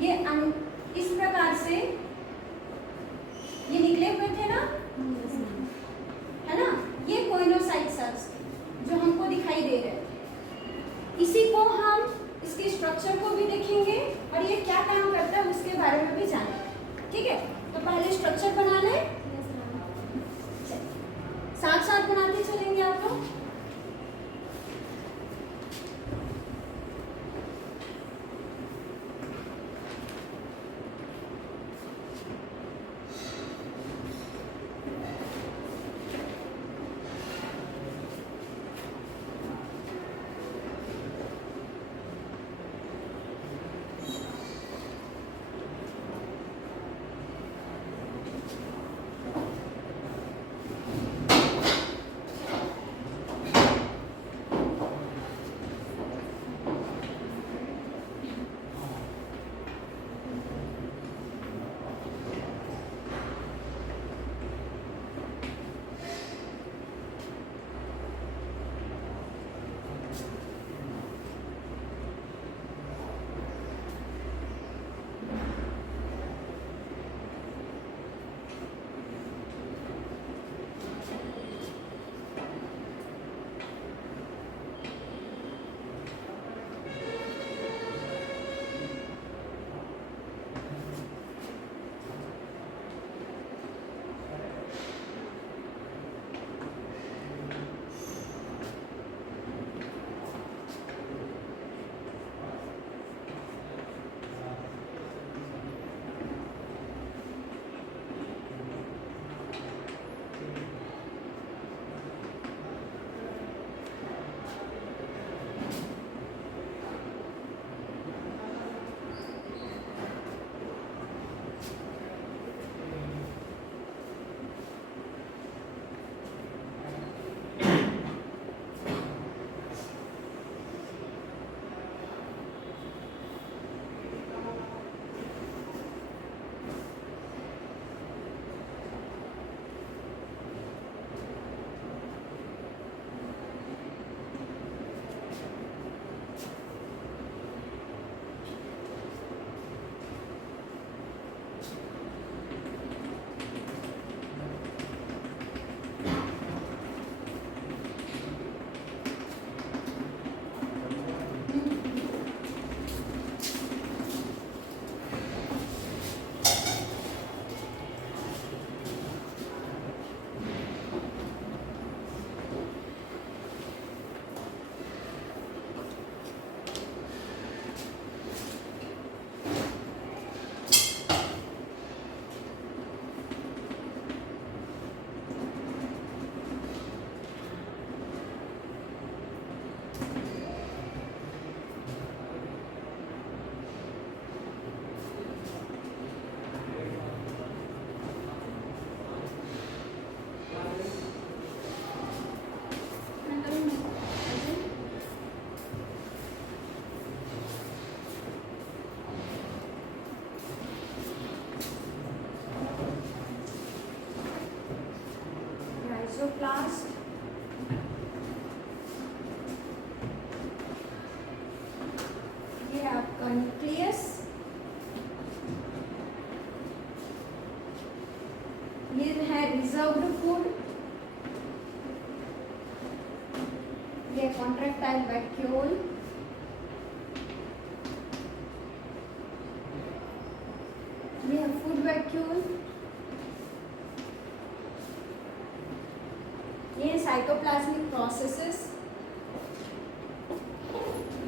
ये इस प्रकार से ये निकले हुए थे ना, है ना, ये कोइनोसाइट सेल्स जो हमको दिखाई दे रहे थे। इसी को हम इसके स्ट्रक्चर को भी देखेंगे और ये क्या काम करता है उसके बारे में भी जानेंगे। ठीक है, तो पहले स्ट्रक्चर बना लें, साथ साथ बनाते चलेंगे आप लोग। Rhizoplast, ये आपका न्यूक्लियस, ये है रिजर्व्ड फूड, ये कॉन्ट्रैक्टाइल वैक्यूल, ये है फूड वैक्यूल, ये साइटोप्लाज्मिक प्रोसेसेस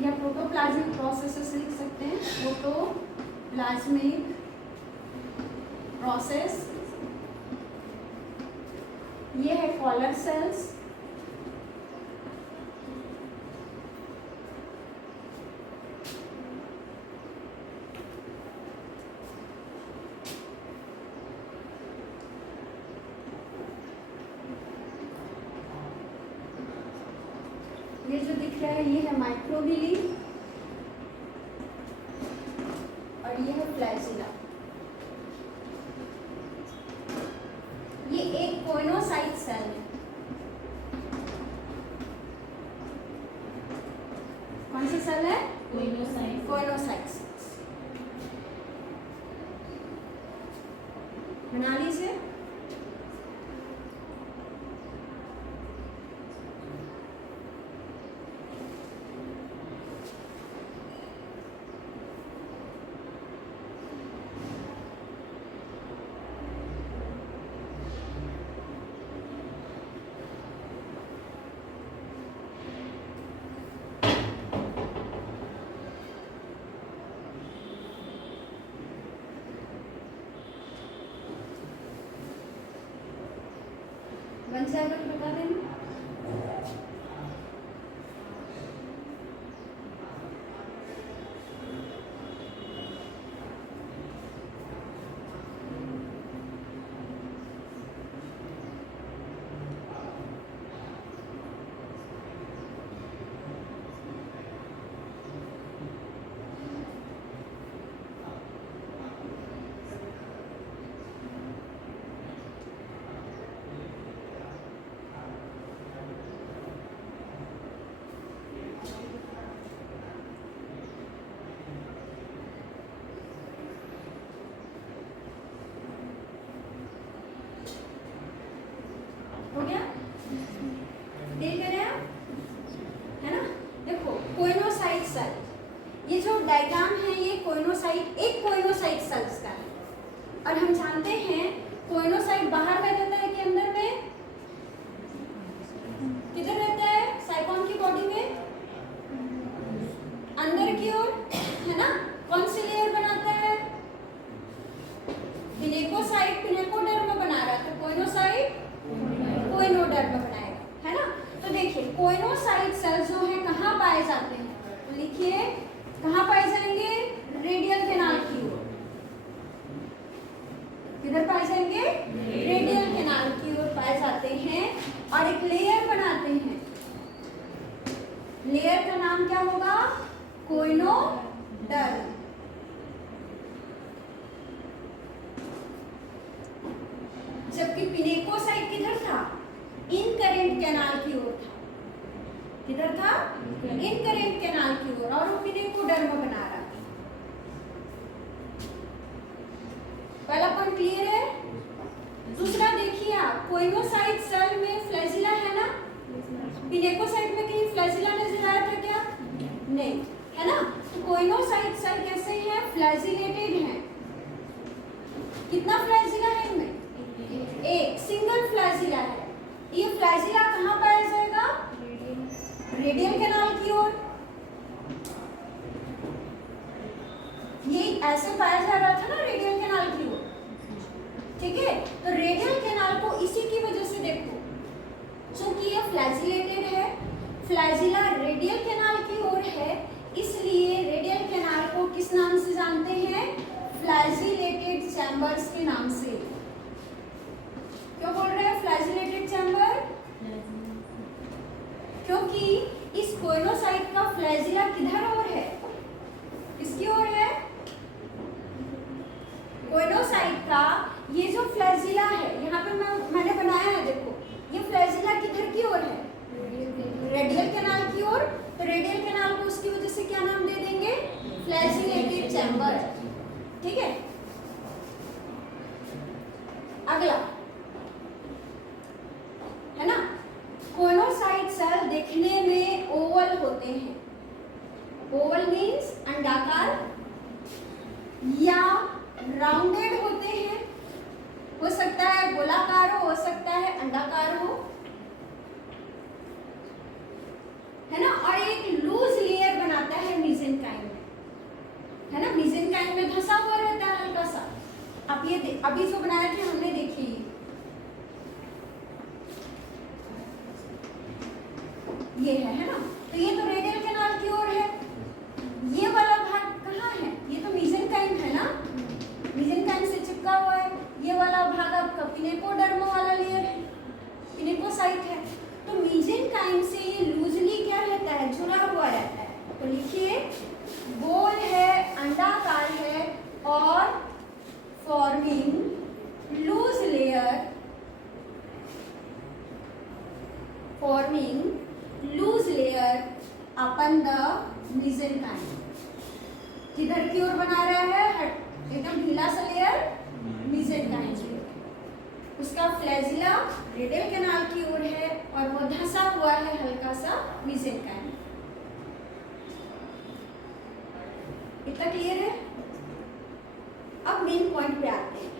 या प्रोटोप्लाज्मिक प्रोसेसेस लिख सकते हैं, प्रोटोप्लाज्मिक प्रोसेस, ये है कॉलर सेल्स, ये जो दिख रहा है ये है माइक्रोविली और ये है फ्लैजिला। ये एक कोइनोसाइट सेल है। कौन सा सेल है? कोइनोसाइट। बना लीजिए। बन जाएगा तो बता देना। हो गया? देख रहे हैं आप? है ना? देखो कोइनोसाइट सेल, ये जो डायग्राम है ये कोइनोसाइट, एक कोइनोसाइट सेल्स का है। और हम जानते हैं कोइनोसाइट बाहर में रहता है कि अंदर में? किधर रहता है साइकोन की बॉडी में? अंदर की ओर, है ना? कौन सी लेयर बनाता है? पिनेकोसाइट पिनेकोडर्म बना रहा था, कोइनोसाइट कोइनोडर्म बनाएगा, है ना? तो देखिए कोइनोसाइट सेल्स जो है कहाँ पाए जाते हैं? तो लिखिए कहाँ पाए जाएंगे? रेडियल कैनाल की ओर। किधर पाए जाएंगे? रेडियल कैनाल की ओर पाए जाते हैं और एक लेयर बनाते हैं। लेयर का नाम क्या होगा? कोइनोडर्म। जबकि पिनेकोसाइट किधर था? इनकरेंट कैनाल की ओर था। किधर था? इनकरेंट कैनाल की ओर, और वो पिनेकोडर्म बना रहा था। पहला पॉइंट क्लियर है? दूसरा देखिए आप, कोइनोसाइट सेल में फ्लैजिला है ना? पिनेकोसाइट में कहीं फ्लैजिला नजर आया था क्या? नहीं, है ना? तो कोइनोसाइट सेल कैसे हैं? फ्लैजिलेटेड हैं। कितना फ्लैजिला है इनमें? एक सिंगल फ्लैजिला है। ये फ्लैजिला कहाँ पाया जाएगा? रेडियल कैनाल की ओर। ये ऐसे पाया जा रहा था ना रेडियल कैनाल की ओर, ठीक है? तो रेडियल कैनाल को इसी की वजह से देखो, क्योंकि ये फ्लैजिलेटेड है, फ्लैजिला रेडियल कैनाल की ओर है, इसलिए रेडियल कैनाल को किस नाम से जानते हैं? फ्लैजिलेटेड चैम्बर्स के नाम से। क्यों बोल रहे हैं फ्लैजिलेटेड चैम्बर? क्योंकि इस कोइनोसाइट का फ्लैजिला किधर और है? किसकी ओर है? कोइनोसाइट का ये जो फ्लैजिला है, यहाँ पे मैंने बनाया है, देखो ये फ्लैजिला किधर की ओर है? रेडियल कैनाल की ओर। तो रेडियल कैनाल को उसकी वजह से क्या नाम दे देंगे? फ्लैजिलेटेड चैम्बर, ठीक है? अगला है ना, कोइनोसाइट सेल देखने में ओवल होते हैं। ओवल मीन्स अंडाकार, या राउंडेड होते हैं, हो सकता है गोलाकार हो सकता है अंडाकार हो, है ना? और एक लूज लेयर बनाता है मेसेंकाइम में, है ना? मेसेंकाइम में धंसा हुआ रहता है हल्का सा। अब ये अभी जो बनाए थे हमने, देखिए ये है ना? तो ये तो रेडियल कैनाल की ओर है। ये वाला भाग कहाँ है? ये तो मेसेंकाइम है ना, मेसेंकाइम से चिपका हुआ है। ये वाला भाग आपका पिनेकोडर्म वाला लेयर है, पिनेकोसाइट है। तो मेसेंकाइम से ये लूजली क्या रहता है? जुड़ा हुआ रहता है। तो लिखिए गोल है, अंडाकार है, और forming loose layer, forming loose layer upon the mesenchyme. किधर की ओर बना रहा है? एकदम ढीला सा लेयर मेसेंकाइम की ओर। उसका फ्लैजिला रेडियल कैनाल की ओर है और वो धंसा हुआ है हल्का सा मेसेंकाइम। इतना क्लियर है? अब मेन पॉइंट पे आते हैं।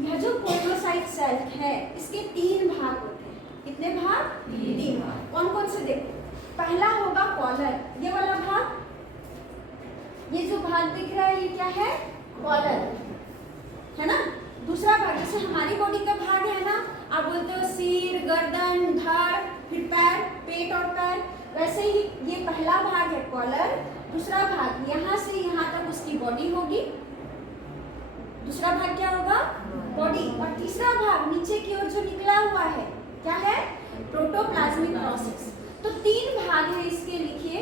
यह जो कोइनोसाइट सेल है इसके 3 भाग होते हैं। कितने भाग? 3 भाग। कौन कौन से देखो? पहला होगा कॉलर, ये वाला भाग, ये जो भाग दिख रहा है ये क्या है? कॉलर है ना। दूसरा भाग जैसे हमारी बॉडी का भाग है ना, आप बोलते हो सिर, गर्दन, धड़, फिर पैर, पेट और पैर, वैसे ही ये पहला भाग है कॉलर। दूसरा भाग यहाँ से यहाँ तक उसकी बॉडी होगी। दूसरा भाग क्या होगा? बॉडी। और तीसरा भाग नीचे की ओर जो निकला हुआ है क्या है? Protoplasmic process. तो 3 भाग है इसके, लिखिए।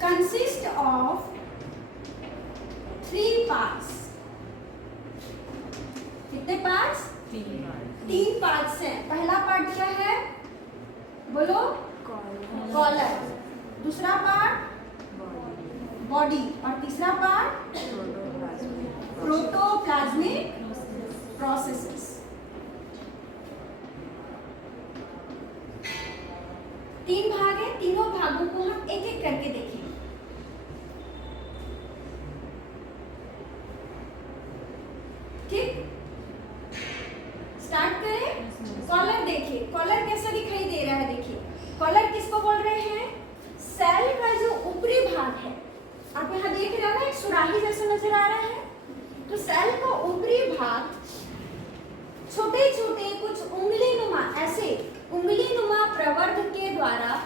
Consist of 3 parts. कितने पार्ट्स? 3 पार्ट्स हैं। पहला पार्ट क्या है? बोलो। कॉलर। दूसरा पार्ट बॉडी और तीसरा पार्ट प्रोटोप्लाज्मिक प्रोसेसेस। 3 भाग है, तीनों भागों को हम एक एक करके देखेंगे। ठीक, स्टार्ट करें। कॉलर देखिए, कॉलर कैसा दिखाई दे रहा है? देखिए कॉलर किसको बोल रहे हैं? सेल का जो ऊपरी भाग है, आप यहाँ देख रहे हो ना, एक सुराही जैसा नजर आ रहा है। तो सेल का ऊपरी भाग छोटे छोटे कुछ उंगली नुमा, ऐसे उंगली नुमा प्रवर्ध के द्वारा,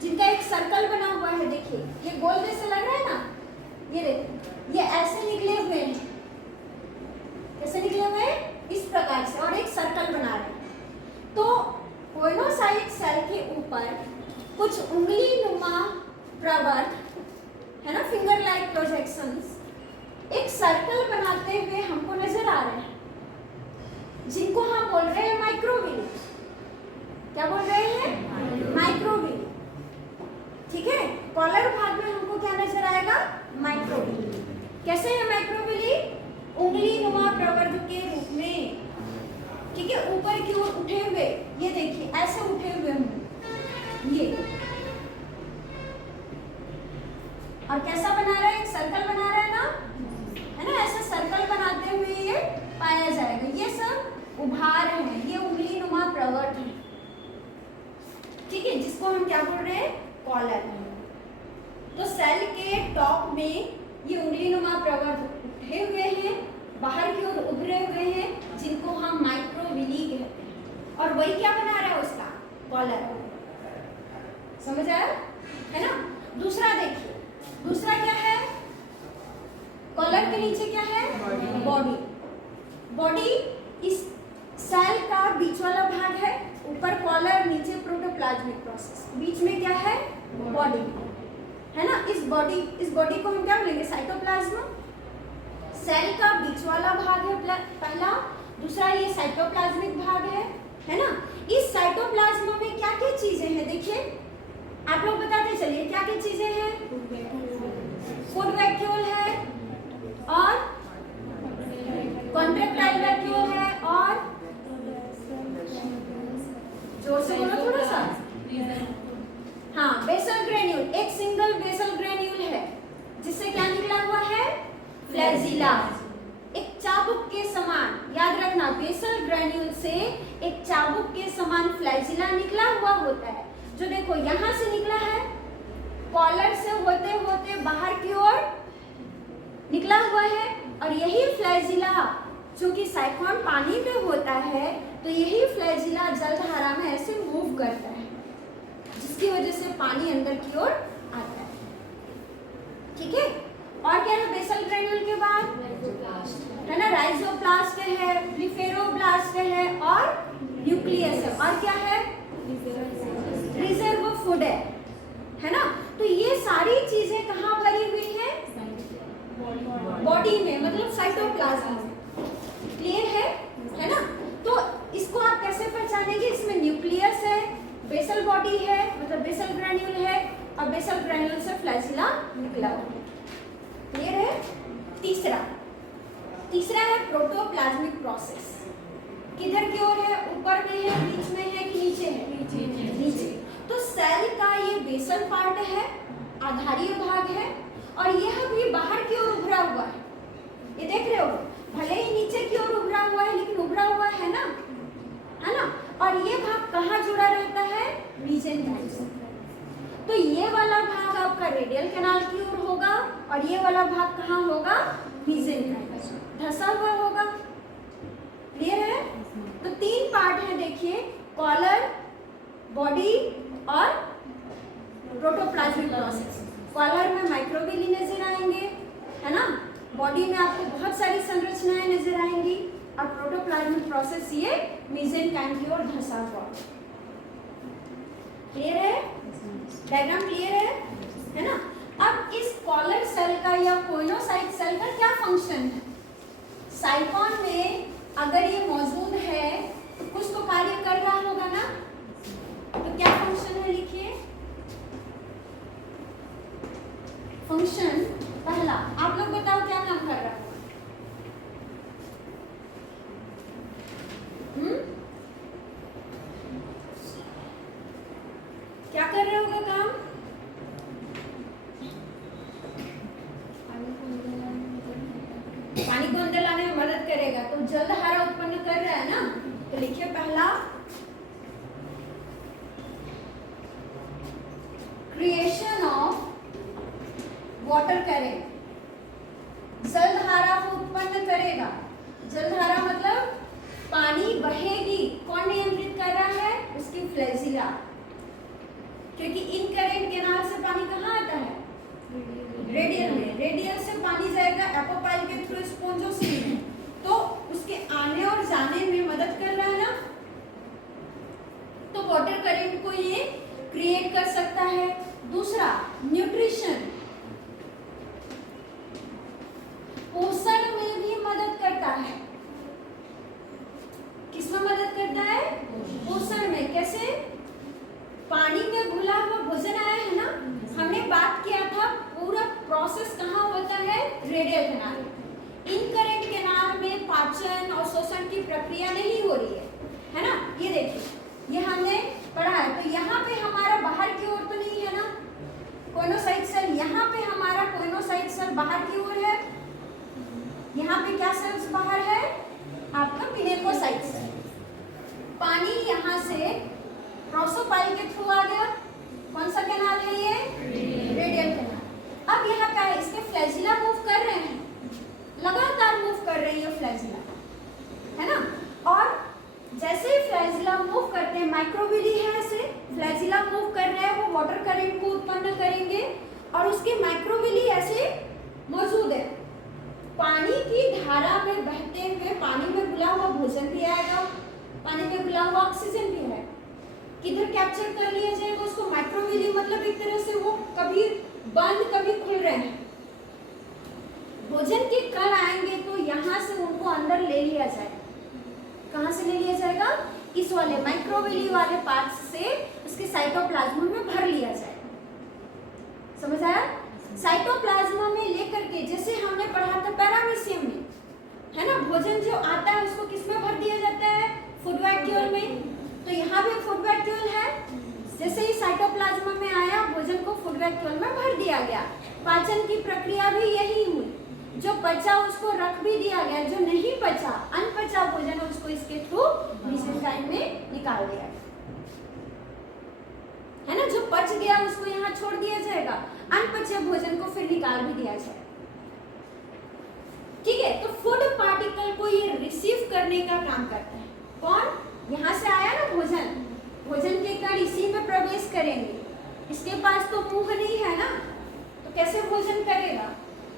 जिनका एक सर्कल बना हुआ है, देखिए ये गोल जैसे लग रहा है ना, ये देखिए, ये ऐसे निकले हुए हैं। कैसे निकले हुए हैं? इस प्रकार से, और एक सर्कल बना रहे हैं। तो कोइनोसाइट सेल के ऊपर कुछ उंगली नुमा प्रवर्ध है ना, फिंगर लाइक प्रोजेक्शंस, एक सर्कल बनाते हुए हमको नजर आ रहे हैं, जिनको हम बोल रहे हैं माइक्रोविली। क्या बोल रहे हैं? माइक्रोविली। ठीक है, कॉलर भाग में हमको क्या नजर आएगा? माइक्रोविली। कैसे है माइक्रोविली? उंगली नुमा प्रवर्ध के रूप में। ठीक है, ऊपर की ओर उठे हुए, ये देखिए ऐसे उठे हुए होंगे ये, और कैसा बना रहा है? एक सर्कल बना रहा है ना, है ना, ऐसा सर्कल बनाते हुए ये पाया जाएगा। ये सब उभार हैं, ये उंगली नुमा प्रवर्ध है। ठीक है, जिसको हम क्या बोल रहे हैं? कॉलर। तो सेल के टॉप में ये उंगली नुमा प्रवर्ध उठे हुए हैं, बाहर की ओर उभरे हुए हैं, जिनको हम माइक्रोविली कहते हैं। और वही क्या बना रहा है? उसका कॉलर। समझ आया है ना? दूसरा देखिए, दूसरा क्या है? कॉलर के नीचे क्या है? बॉडी। बॉडी इस सेल का बीच वाला भाग है, ऊपर कॉलर, नीचे प्रोटोप्लाज्मिक प्रोसेस, बीच में क्या है? बॉडी है ना। इस बॉडी को हम क्या बोलेंगे? साइटोप्लाज्म। सेल का बीच वाला भाग है पहला, दूसरा ये साइटोप्लाज्मिक भाग है ना। इस साइटोप्लाज्म में क्या क्या चीजें हैं? देखिए आप लोग बताते चलिए, क्या क्या चीजें हैं? फूड वैक्यूल है, और कॉन्ट्रैक्टाइल वैक्यूल है, और जोर से बोलो थोड़ा सा। हाँ, बेसल ग्रेन्यूल, एक सिंगल बेसल ग्रेन्यूल है, जिससे क्या निकला हुआ है? फ्लैजिला। एक चाबुक के समान, याद रखना, बेसल ग्रेन्यूल से एक चाबुक के समान फ्लैजिला निकला हुआ होता है, जो देखो यहाँ से निकला है, कॉलर से होते होते बाहर की ओर निकला हुआ है। और यही फ्लैजिला, चूंकि साइक्लोन पानी में होता है, तो यही फ्लैजिला जलधारा में ऐसे मूव करता है, जिसकी वजह से पानी अंदर की ओर आता है। ठीक है, और क्या है बेसल ग्रेन्यूल के बाद? है ना, राइजोप्लास्ट है, ब्लिफेरोब्लास्ट है, और न्यूक्लियस है, और क्या है? रिजर्व फूड है ना। तो ये सारी चीजें कहाँ भरी हुई है? बॉडी में, मतलब साइटोप्लाज्म में। क्लियर है ना। तो इसको आप कैसे पहचानेंगे? इसमें न्यूक्लियस है, बेसल बॉडी है, मतलब बेसल ग्रेन्यूल है, और बेसल ग्रेन्यूल से फ्लैजिला निकला हुआ है। क्लियर है? तीसरा तीसरा है प्रोटोप्लाज्मिक प्रोसेस। किधर की ओर है, ऊपर में है, बीच में है कि नीचे है? नीचे। तो सेल का ये बेसल पार्ट है, आधारीय भाग है, और यह भी बाहर की ओर उभरा हुआ है। ये देख रहे हो, भले ही नीचे की ओर उभरा हुआ है लेकिन उभरा हुआ है ना, है ना। और ये भाग कहाँ जुड़ा रहता है? मीसेंकाइम से। तो ये वाला भाग आपका रेडियल कैनाल की ओर होगा और ये वाला भाग कहाँ होगा? मीसेंकाइम से धंसा हुआ होगा। क्लियर है? तो 3 पार्ट है देखिए, कॉलर, बॉडी और प्रोटोप्लाज्मिक प्रोसेस। कॉलर में माइक्रोविली नजर आएंगे, है ना। बॉडी में आपको बहुत सारी संरचनाएं नजर आएंगी और प्रोटोप्लाज्मिक प्रोसेस ये मीसेंकाइम की ओर धंसा हुआ। क्लियर है? डायग्राम क्लियर है ना। अब इस कॉलर सेल का या कोइनोसाइट सेल का क्या फंक्शन है? साइटोन में अगर ये मौजूद है तो कुछ तो कार्य कर रहा होगा ना। तो क्या फंक्शन है, लिखिए। फंक्शन पहला, आप लोग बताओ क्या काम कर रहा है? क्या कर रहे होगा काम? पानी को अंदर लाने में मदद करेगा। तो जलधारा उत्पन्न कर रहा है ना। तो लिखिए पहला, क्रिएशन ऑफ वाटर करेंट। जलधारा को उत्पन्न करेगा। जलधारा मतलब पानी बहेगी। कौन नियंत्रित कर रहा है? उसकी फ्लैजिला। क्योंकि इन करेंट कैनाल से पानी कहाँ आता है? रेडियल में। रेडियल से पानी जाएगा एपोपाइल के थ्रू स्पोंजोसिल में, तो उसके आने और जाने में मदद कर रहा है ना। तो वाटर करंट को ये क्रिएट कर सकता है। दूसरा, न्यूट्रिशन, पोषण में भी मदद करता है। किसमें मदद करता है? पोषण में। कैसे? पानी में घुला हुआ भोजन आया है ना, हमने बात किया था पूरा प्रोसेस कहाँ होता है? Radial canal. इनकरेंट कैनाल में पाचन और शोषण की प्रक्रिया नहीं हो रही है ना। ये देखिए, ये हमने पढ़ा है। तो यहाँ पे हमारा बाहर की ओर तो नहीं है ना कोइनोसाइट सेल। यहाँ पे हमारा कोइनोसाइट सेल बाहर की ओर है। यहाँ पे क्या सेल्स बाहर है? आपका पिनेकोसाइट सेल। पानी यहाँ से प्रोसोपाइल के थ्रू आ गया। कौन सा कैनाल है ये? Radial canal. अब यहाँ क्या है? इसके फ्लैजिला मूव कर रहे हैं, लगातार मूव कर रही है फ्लैजिला, है ना। और जैसे ही फ्लैजिला मूव करते हैं, माइक्रोविली है ऐसे, फ्लैजिला मूव कर रहे हैं, वो वाटर करंट को उत्पन्न करेंगे और उसके माइक्रोविली ऐसे मौजूद है। पानी की धारा में बहते हुए पानी में घुला हुआ भोजन भी आएगा, पानी में घुला हुआ ऑक्सीजन भी है। किधर कैप्चर कर लिया जाएगा उसको? माइक्रोविली। मतलब एक तरह से वो कभी बंद कभी खुल रहे हैं। भोजन के कण आएंगे तो यहाँ से उनको अंदर ले लिया जाएगा। कहाँ से ले लिया जाएगा? इस वाले माइक्रोविली वाले पार्ट से उसके साइटोप्लाज्म में भर लिया जाएगा। समझ आया? साइटोप्लाज्म में लेकर के, जैसे हमने पढ़ा था पैरामीशियम में, है ना, भोजन जो आता है उसको किसमें भर दिया जाता है? फूड वैक्यूल में। तो यहाँ भी फूड वैक्यूल है। जैसे ही साइटोप्लाज्म में आया, भोजन को फूड वैक्यूल में भर दिया गया। पाचन की प्रक्रिया भी यही हुई। जो पचा उसको रख भी दिया गया, जो नहीं पचा, अनपचा भोजन उसको इसके थ्रू मीसेंकाइम में निकाल दिया गया, है ना। जो पच गया उसको यहाँ छोड़ दिया जाएगा, अनपचे भोजन को फिर निकाल भी दिया जाएगा। ठीक है। तो फूड पार्टिकल को ये रिसीव करने का काम करता है। कौन? यहाँ से आया ना भोजन, भोजन के कण इसी में प्रवेश करेंगे। इसके पास तो मुंह नहीं है ना, तो कैसे भोजन करेगा?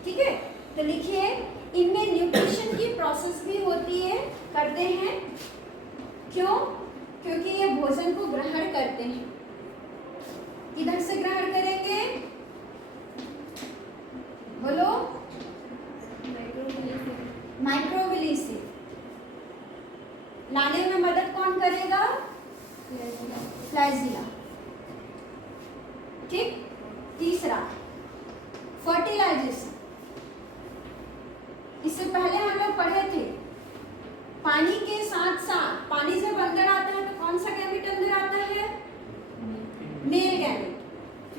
ठीक है। तो लिखिए, इनमें न्यूट्रिशन की प्रोसेस भी होती है, करते हैं। क्यों? क्योंकि ये भोजन को ग्रहण करते हैं। किधर से ग्रहण करेंगे? बोलो। माइक्रोविली से। लाने में मदद कौन करेगा? फ्लैजिला। ठीक। तीसरा, फर्टिलाइजेशन। इससे पहले हम लोग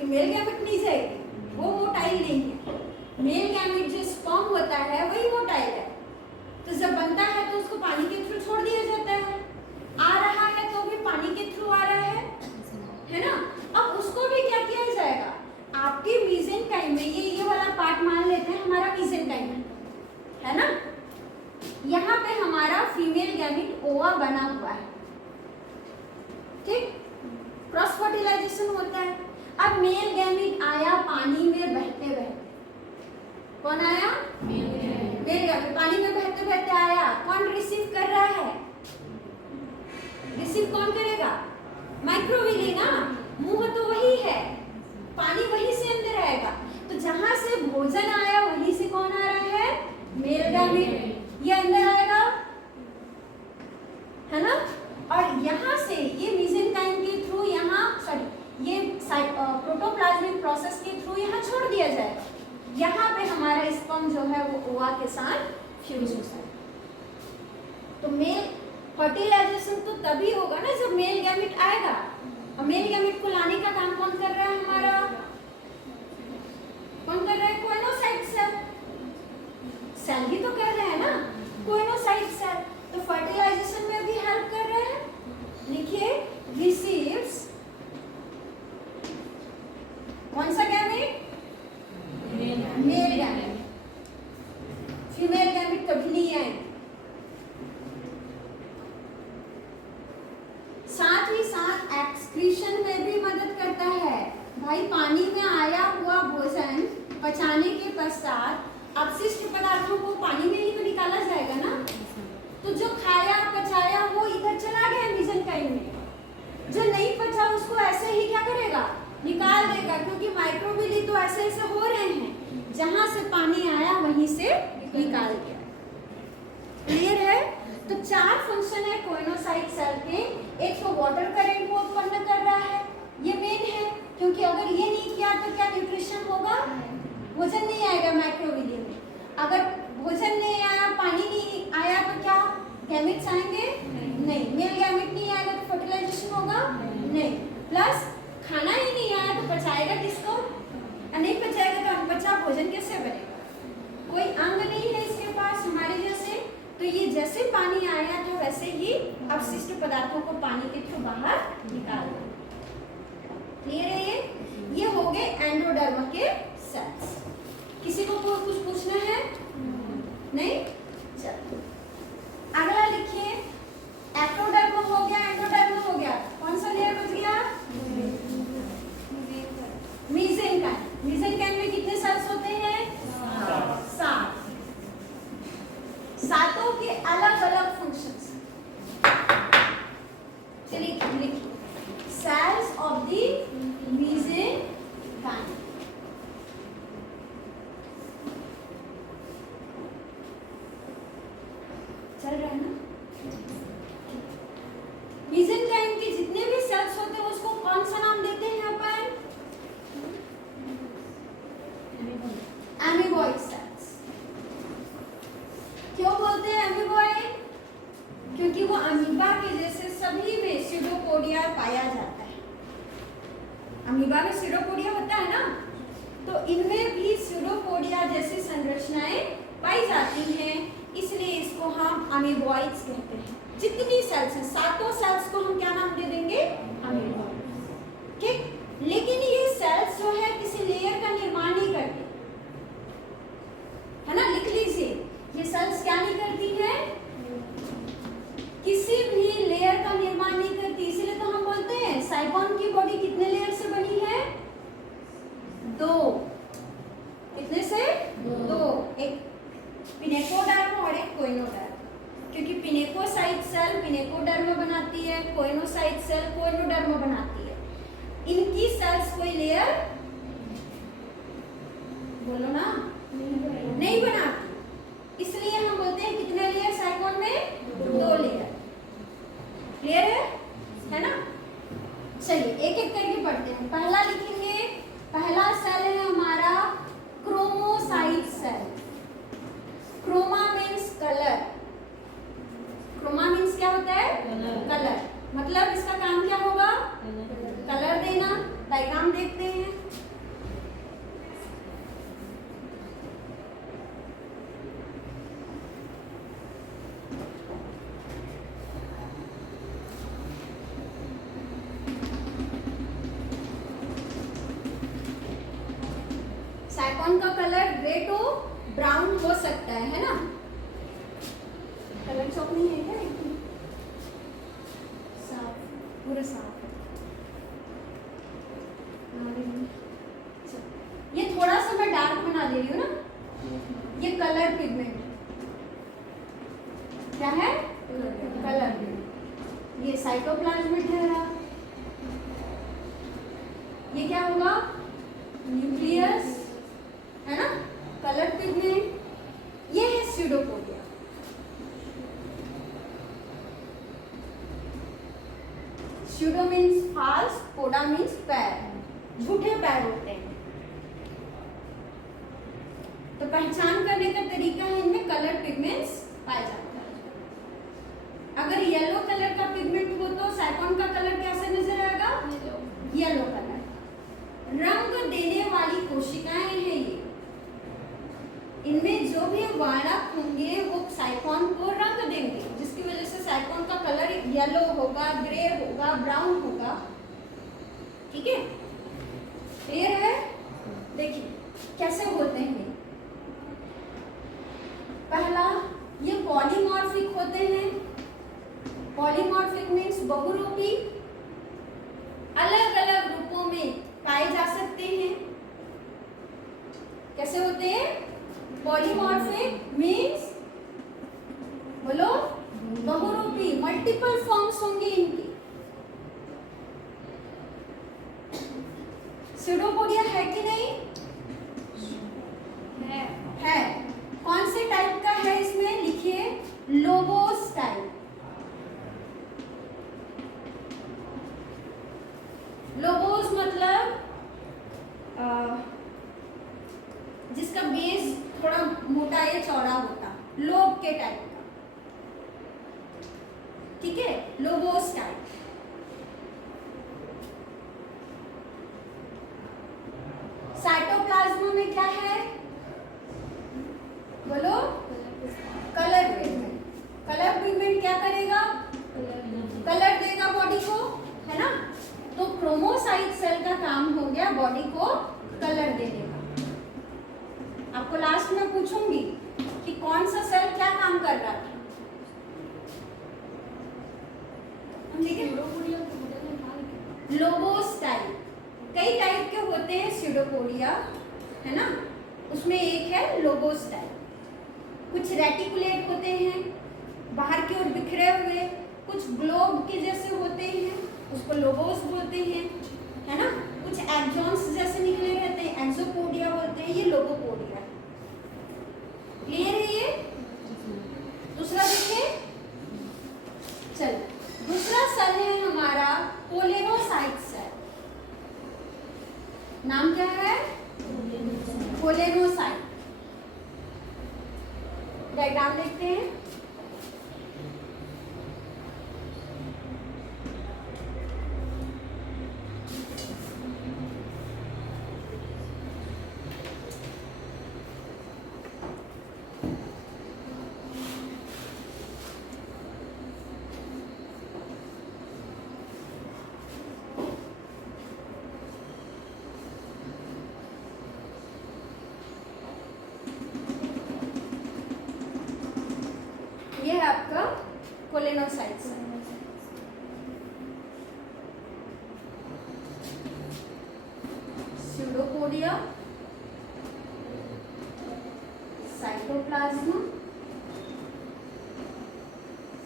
फीमेल गैमेट नहीं जाएगी, वो मोटाइल नहीं है। मेल गैमेट जो स्पर्म होता है वही मोटाइल है। तो जब बनता है तो उसको पानी के थ्रू छोड़ दिया जाता है, आ रहा है तो भी पानी के थ्रू आ रहा है ना। अब उसको भी क्या किया जाएगा, आपके मीसेंकाइम में ये वाला पार्ट मान लेते हैं हमारा मीसेंकाइम है ना। यहाँ पे हमारा फीमेल गैमेट ओवा बना हुआ है, ठीक, क्रॉस फर्टिलाइजेशन होता है। अब मेल गैमेट आया पानी में बहते बहते, कौन आया, मेल गैमेट पानी में बहते बहते आया, कौन रिसीव कर रहा है, रिसीव कौन करेगा, माइक्रोविली ना, मुंह तो वही है, पानी वहीं से अंदर आएगा। तो जहां से भोजन आया वहीं से कौन आ रहा है, मेल गैमेट, ये अंदर आएगा है ना। और यहाँ से ये मीसेंकाइम के थ्रू यहाँ सॉरी ये प्रोटोप्लाज्मिक प्रोसेस के थ्रू यहाँ छोड़ दिया जाएगा। यहाँ पे हमारा स्पर्म जो है वो ओवा के साथ फ्यूज हो जाएगा। तो मेल फर्टिलाइजेशन तो तभी होगा ना जब मेल गैमेट आएगा, और मेल गैमेट को लाने का काम कौन कर रहा है, हमारा कौन कर रहा है, कोइनोसाइट सेल, सेल ही तो कर रहे हैं ना, कोइनोसाइट सेल। तो फर्टिलाइजेशन में भी हेल्प कर रहे हैं। लिखिए रिसीव्स कौन सा gamete, male gamete, female gamete कभी नहीं आएंगे। साथ ही साथ एक्सक्रीशन में भी मदद करता है। भाई पानी में आया हुआ भोजन पचाने के पश्चात अपशिष्ट पदार्थों को पानी में ही तो निकाला जाएगा ना। तो जो खाया पचाया वो इधर चला गया मीसेंकाइम में, जो नहीं पचा उसको ऐसे ही क्या करेगा, निकाल देगा, क्योंकि माइक्रोविली तो ऐसे ऐसे हो रहे हैं, जहां से पानी आया वहीं से निकाल गया। क्लियर है। तो चार फंक्शन है कोइनोसाइट सेल के। एक तो वाटर करंट को उत्पन्न कर रहा है, ये मेन है, क्योंकि अगर ये नहीं किया तो क्या न्यूट्रिशन होगा, भोजन नहीं आएगा माइक्रोविली में। अगर भोजन नहीं आया, पानी नहीं आया तो क्या गैमेट्स आएंगे, नहीं। मेल गैमेट नहीं आएगा तो फर्टिलाइजेशन होगा, नहीं। प्लस खाना ही नहीं आया तो पचाएगा किसको, नहीं पचाएगा तो अनपचा भोजन कैसे बनेगा, कोई अंग नहीं है इसके पास हमारे जैसे। तो ये जैसे पानी आया था वैसे ही अपशिष्ट पदार्थों को पानी के थ्रू बाहर निकाल दो। क्लियर है। ये हो गए एंडोडर्म के सेल्स। किसी को कुछ पूछना है, नहीं, चलो अगला लिखिए। एक्टोडर्म हो गया, एंडोडर्म हो गया, कौन सा लेयर बच गया, मीसेंकाइम। मीसेंकाइम में कितने सेल्स होते हैं, 7। सातों के अलग अलग फंक्शंस। चलिए लिखिए सेल्स ऑफ द मीसेंकाइम। चल रहा है ना। मीसेंकाइम के जितने भी सेल्स होते हैं उसको कौन सा नाम देते हैं अपन, एमीबॉइड सेल्स। क्यों बोलते हैं एमीबॉइड, क्योंकि वो अमीबा के जैसे सभी में स्यूडोपोडिया पाया जाता है। अमीबा में स्यूडोपोडिया होता है ना, तो इनमें भी स्यूडोपोडिया जैसी संरचनाएं पाई जाती हैं, इसलिए इसको हम अमीबॉइड्स कहते हैं। जितनी सेल्स हैं, सातों सेल्स को हम क्या नाम दे देंगे, अमीबॉइड। ठीक। लेकिन ये सेल्स जो है किसी लेयर का निर्माण नहीं करती है ना, लिख लीजिए। ये सेल्स क्या नहीं करती है, किसी भी लेयर का निर्माण नहीं करती, इसलिए तो हम बोलते हैं साइगोन की बॉडी कितने लेयर से बनी है, 2। कितने से, 2। एक पिनेकोडर्म और एक कोइनोडर्म, क्योंकि पिनेकोसाइट सेल पिनेकोडर्म बनाती है, कोइनोसाइट सेल कोइनोडर्म बनाती है। इनकी सेल्स कोई लेयर, बोलो ना, नहीं बनाती, इसलिए हम बोलते हैं कितने लेयर साइगोन में, 2 लेयर। क्लियर है ना। चलिए एक एक करके पढ़ते हैं। पहला लिखेंगे, पहला सेल है हमारा chromocyte cell. Chroma means colour. Chroma means क्या होता है, कलर। मतलब इसका काम क्या होगा, कलर देना। डायग्राम देखते हैं। साइकॉन का कलर रेड हो, ब्राउन हो सकता है ना। कलर चौक नहीं है क्या? एकदम साफ, पूरा साफ है। ये थोड़ा सा मैं डार्क बना दे रही हूँ ना, ये कलर पिगमेंट क्या है? Colour pigment. ये साइटोप्लाज्मिक है, ये क्या होगा? न्यूक्लियस है ना, कलर पिगमेंट। ये है स्यूडोपोडिया। स्यूडो मीन्स फाल्स, पोडा मीन्स पैर, झूठे पैर होते हैं। तो पहचान करने का तरीका है, इनमें कलर पिगमेंट्स पाए जाते हैं। अगर येलो कलर का पिगमेंट हो तो साइकॉन का कलर कैसे नजर आएगा? Yellow colour. रंग देने वाली कोशिकाएं हैं ये, इनमें जो भी वर्णक होंगे वो साइकॉन को रंग देंगे, जिसकी वजह से साइकॉन का कलर येलो होगा, ग्रे होगा, ब्राउन होगा। ठीक है, क्लियर है? देखिए कैसे होते हैं। पहला, ये पॉलीमॉर्फिक होते हैं। पॉलीमॉर्फिक मीन्स बहुरूपी, अलग अलग रूपों में पाए जा सकते हैं। कैसे होते हैं? पॉलीमॉर्फिक मीन्स बोलो, बहुरूपी, मल्टीपल फॉर्म्स होंगे इनकी। स्यूडोपोडिया है कि नहीं? है। कौन से टाइप का है इसमें? लिखिए, लोबोस टाइप। लोबोस मतलब जिसका बेस थोड़ा मोटा या चौड़ा होता, लोब के टाइप का। ठीक है, लोबोस टाइप। साइटोप्लाज्म में क्या है? बोलो, कलर पिगमेंट। कलर पिगमेंट क्या करेगा? कलर देगा बॉडी को, है ना। तो क्रोमोसाइट सेल का काम हो गया बॉडी को कलर देने का। आपको लास्ट में पूछूंगी कि कौन सा सेल क्या काम कर रहा था। ठीक है, लोबोस टाइप। कई टाइप के होते हैं स्यूडोपोडिया, है ना, उसमें एक है लोबोस टाइप। कुछ रेटिकुलेट होते हैं, बाहर की ओर बिखरे हुए, कुछ ग्लोब के जैसे होते हैं, उसको लोबोस बोलते हैं, है ना। कुछ एक्सॉन्स जैसे निकले रहते हैं, एक्सोपोडिया बोलते हैं, ये लोबोपोडिया। क्लियर है ये? दूसरा देखिए, चलो दूसरा सेल है हमारा कोलेनोसाइट सेल। नाम क्या है? कोलेनोसाइट। डायग्राम देखते हैं। ये है आपका कोलेनोसाइट सेल। स्यूडोपोडिया, साइटोप्लाज्म,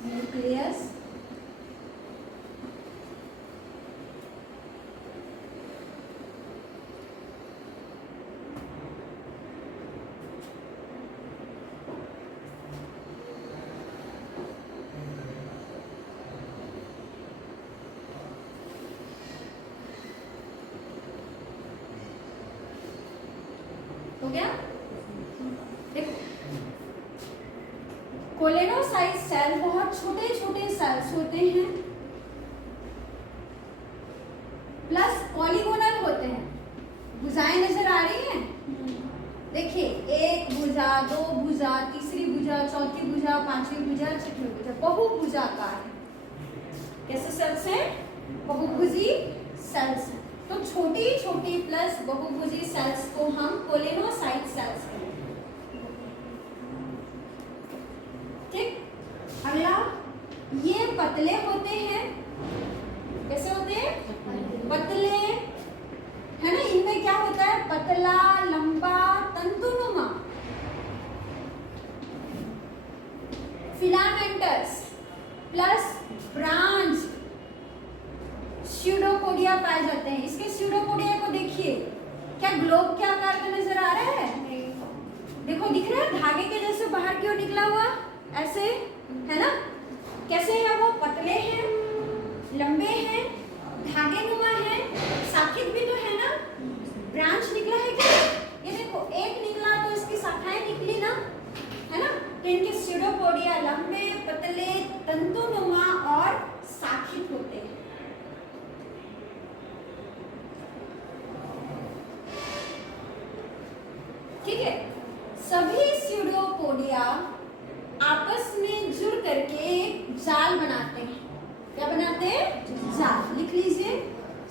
न्यूक्लियस, हो गया। देखो, कोलेनोसाइट सेल बहुत छोटे छोटे सेल्स होते हैं, प्लस पॉलीगोनल होते हैं। भुजाएं नजर आ रही हैं? देखिए, एक भुजा, दो भुजा, तीसरी भुजा, चौथी भुजा, पांचवी भुजा, छठवीं भुजा, बहुभुजाकार है। कैसे सेल्स हैं? बहुभुजी सेल्स हैं। तो छोटी छोटी प्लस बहुभुजी सेल्स को हम कोलिनोसाइट सेल्स कहते हैं। ठीक, अगला, ये पतले होते हैं। कैसे होते हैं? पतले, है ना। इनमें क्या होता है? पतला, लंबा, तंतुनुमा। फिलामेंटस प्लस ब्रांच स्यूडोपोडिया पाए जाते हैं। इसके स्यूडोपोडिया को देखिए, क्या ग्लोब के आकार का नजर आ रहा है? देखो, दिख रहा है धागे के जैसे बाहर की ओर निकला हुआ, ऐसे, है ना। कैसे है वो? पतले हैं, लंबे हैं, धागे नुमा है, शाखित भी तो है ना। ब्रांच निकला है क्या? ये देखो, एक निकला तो इसकी शाखाएं निकली ना, है ना। तो इनके स्यूडोपोडिया लंबे, पतले, तंतुनुमा और शाखित होते हैं। ठीक है, सभी स्यूडोपोडिया आपस में जुड़ करके एक जाल बनाते हैं। क्या बनाते हैं? जाल। लिख लीजिए,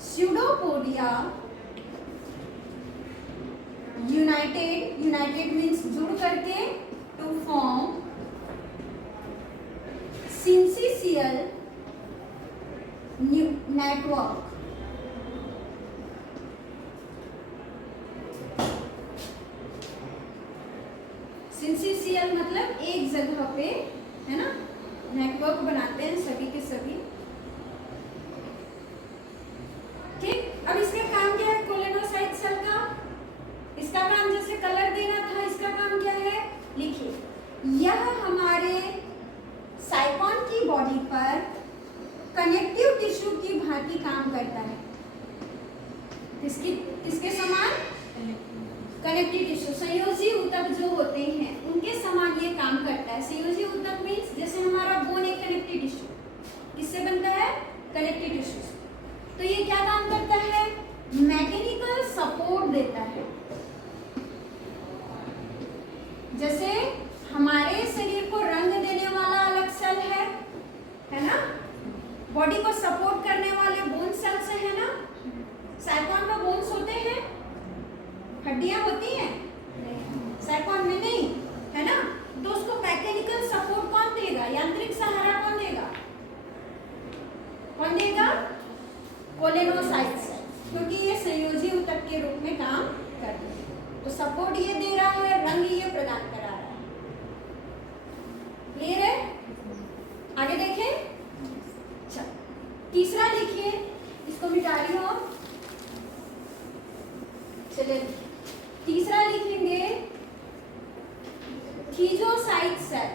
स्यूडोपोडिया यूनाइटेड, यूनाइटेड मीन्स जुड़ करके, to form syncytial network. Syncytial मतलब एक जगह पे, है ना, नेटवर्क बनाते हैं सभी के सभी। ठीक, अब इसका काम क्या है? कोलिनोसाइट सेल का इसका काम जैसे कलर देना था, इसका काम क्या है? लिखिए, यह हमारे साइकोन की बॉडी पर कनेक्टिव टिश्यू की भांति काम करता है। किसके समान? कनेक्टिव टिश्यू, संयोजी ऊतक जो होते हैं उनके समान ये काम करता है। संयोजी ऊतक मीन्स जैसे हमारा बोन एक कनेक्टिव टिश्यू, किससे बनता है? Connective tissue. तो ये क्या काम करता है? मैकेनिकल सपोर्ट देता है। जैसे हमारे शरीर को रंग देने वाला अलग सेल है ना। बॉडी को सपोर्ट करने वाले बोन सेल्स है ना। साइकोन में बोन्स होते हैं, हड्डियां होती हैं, साइकोन में नहीं, है ना। तो उसको मैकेनिकल सपोर्ट कौन देगा? यांत्रिक सहारा कौन देगा? कौन देगा? कोलिनोसाइट सेल, क्योंकि ये संयोजी ऊतक के रूप में काम करते हैं। तो सपोर्ट ये दे रहा है, रंग ये प्रदान करा रहा है। क्लियर है? आगे देखें। अच्छा, तीसरा लिखिए, इसको मिटा रही हूं। चलिए, तीसरा लिखेंगे खीजोसाइट सेल।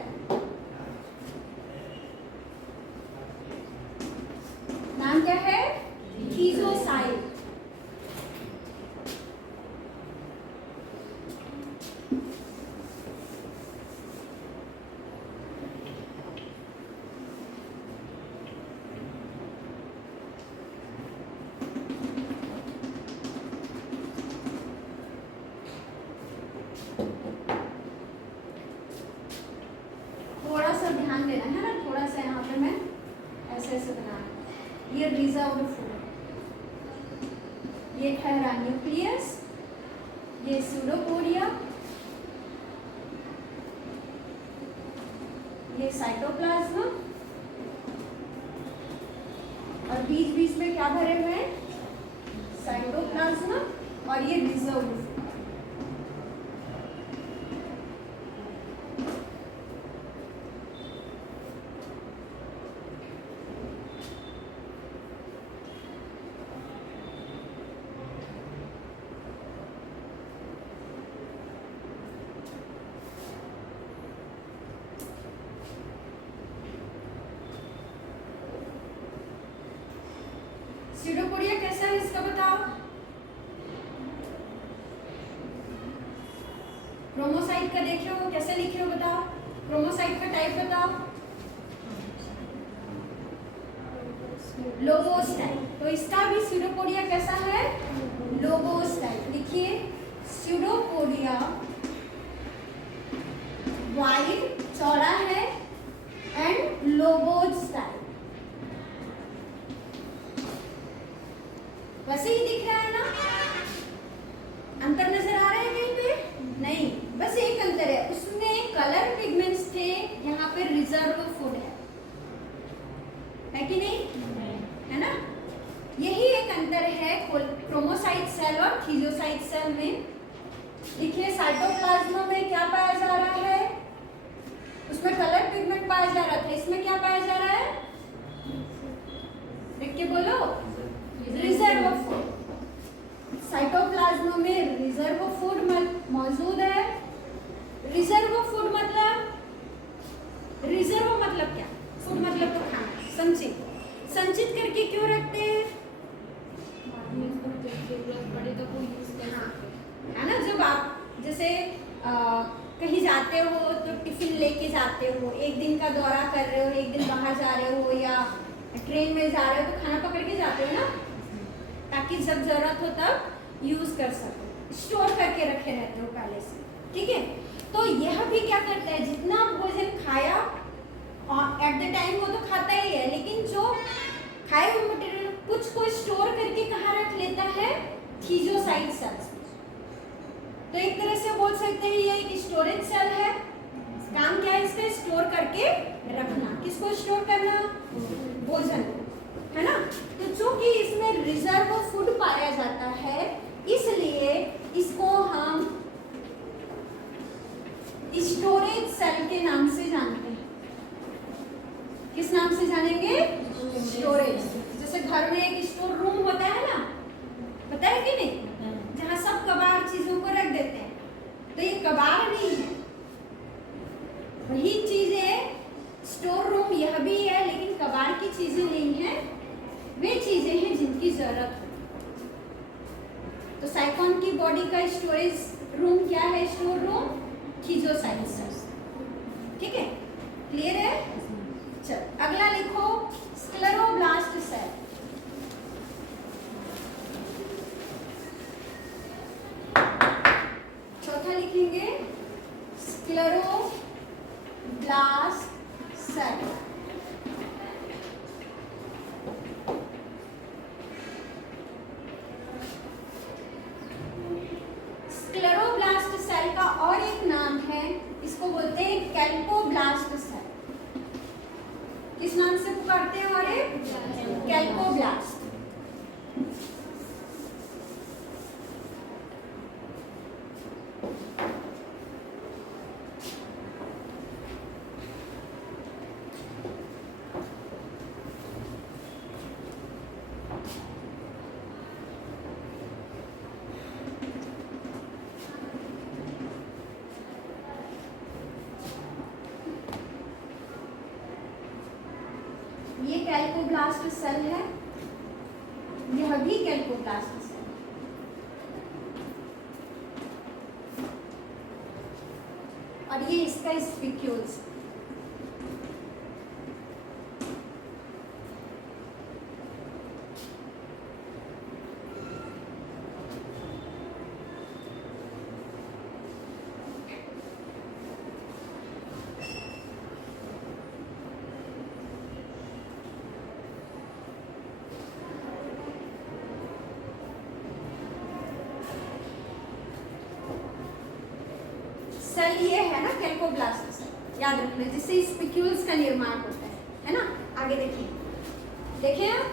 नाम क्या है? खीजोसाइट। थोड़ा सा ध्यान देना है ना, थोड़ा सा यहाँ पे मैं ऐसे ऐसे बना, ये रिजर्व्ड फूड, ये ठहरा न्यूक्लियस, ये स्यूडोपोडिया, ये साइटोप्लाज्म, और बीच बीच में क्या भरे हुए हैं? साइटोप्लाज्म, और ये रिजर्व्ड फूड। स्यूडोपोडिया कैसा है इसका बताओ। क्रोमोसाइट का देखे हो, कैसे लिखे हो बताओ। क्रोमोसाइट का टाइप बताओ। Lobos type. तो इसका भी स्यूडोपोडिया कैसा है? Lobos type. लिखिए, स्यूडोपोडिया वाइड, चौड़ा है, एंड लोबोस टाइप। वैसे ही दिख रहा है। स्टेरोसाइट सेल और थीजोसाइट सेल में देखिए साइटोप्लाज्म में क्या पाया जा रहा है, उसमें कलर पिगमेंट पाया जा रहा था, इसमें क्या पाया जा रहा है, देख के बोलो, रिजर्व फूड। साइटोप्लाज्म में रिजर्व फूड मौजूद है। रिजर्व फूड मतलब, रिजर्व मतलब क्या, फूड मतलब तो खाना, संचित, संचित करके क्यों रखते हैं, है ना। जब आप जैसे कहीं जाते हो तो टिफिन लेके जाते हो, एक दिन का दौरा कर रहे हो, एक दिन बाहर जा रहे हो या ट्रेन में जा रहे हो तो खाना पकड़ के जाते हो ना, ताकि जब जरूरत हो तब यूज कर सको, स्टोर करके रखे रहते हो पहले से, ठीक है। तो यह भी क्या करता है, जितना भोजन खाया एट द टाइम वो तो खाता ही है, लेकिन जो खाए हुए मटेरियल कुछ को स्टोर करके कहाँ रख लेता है, थीजोसाइट सेल्स। तो एक तरह से बोल सकते हैं ये एक स्टोरेज सेल है। काम क्या है इसका, स्टोर करके रखना। किसको स्टोर करना, भोजन, है ना। तो चूंकि इसमें रिजर्व फूड पाया जाता है, इसलिए इसको हम स्टोरेज सेल के नाम से जानते हैं। किस नाम से जानेंगे, स्टोरेज। जैसे घर में एक स्टोर रूम होता है ना, पता है कि नहीं, जहाँ सब कबाड़ चीजों को रख देते हैं, तो ये कबाड़ नहीं है, वही चीज है स्टोर रूम, यह भी है, लेकिन कबाड़ की चीजें नहीं है, वे चीजें हैं जिनकी जरूरत है। तो साइकोन की बॉडी का स्टोरेज रूम क्या है, स्टोर रूम, थीजोसाइट सेल्स, ठीक है, क्लियर है। चल अगला लिखो, स्क्लेरोब्लास्ट सेल। चौथा लिखेंगे स्क्लेरोब्लास्ट सेल। स्क्लेरोब्लास्ट सेल का और एक नाम है, इसको बोलते हैं कैल्कोब्लास्ट सेल। किस नाम से पुकारते हैं, और एक कैल्कोब्लास्ट। ये कैल्कोब्लास्ट सेल है, यह भी कैल्कोब्लास्ट सेल। और ये इसका स्पिक्यूल्स। सेल ये है ना कैल्कोब्लास्ट सेल, याद रखना, जिससे स्पिक्यूल्स का निर्माण होता है ना। आगे देखिए, देखिए आप,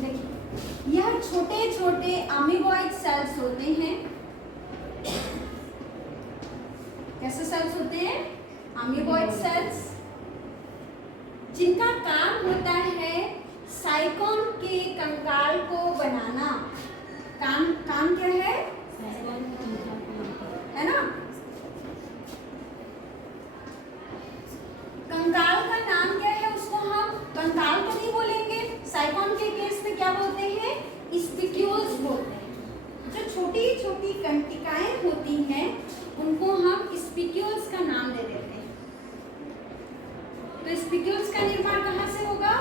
देखिए यह छोटे छोटे अमीबॉइड सेल्स होते हैं। कैसे सेल्स होते हैं, अमीबॉइड सेल्स, जिनका काम होता है साइकोन के कंकाल को बनाना। काम क्या है ना। कंकाल का नाम क्या है, उसको हम कंकाल तो नहीं बोलेंगे, साइकोन के केस में क्या बोलते हैं, स्पिक्यूल्स बोलते हैं। जो छोटी छोटी कंटिकाएं होती हैं उनको हम स्पिक्यूल्स का नाम दे देते हैं। तो स्पिक्यूल्स का निर्माण कहाँ से होगा,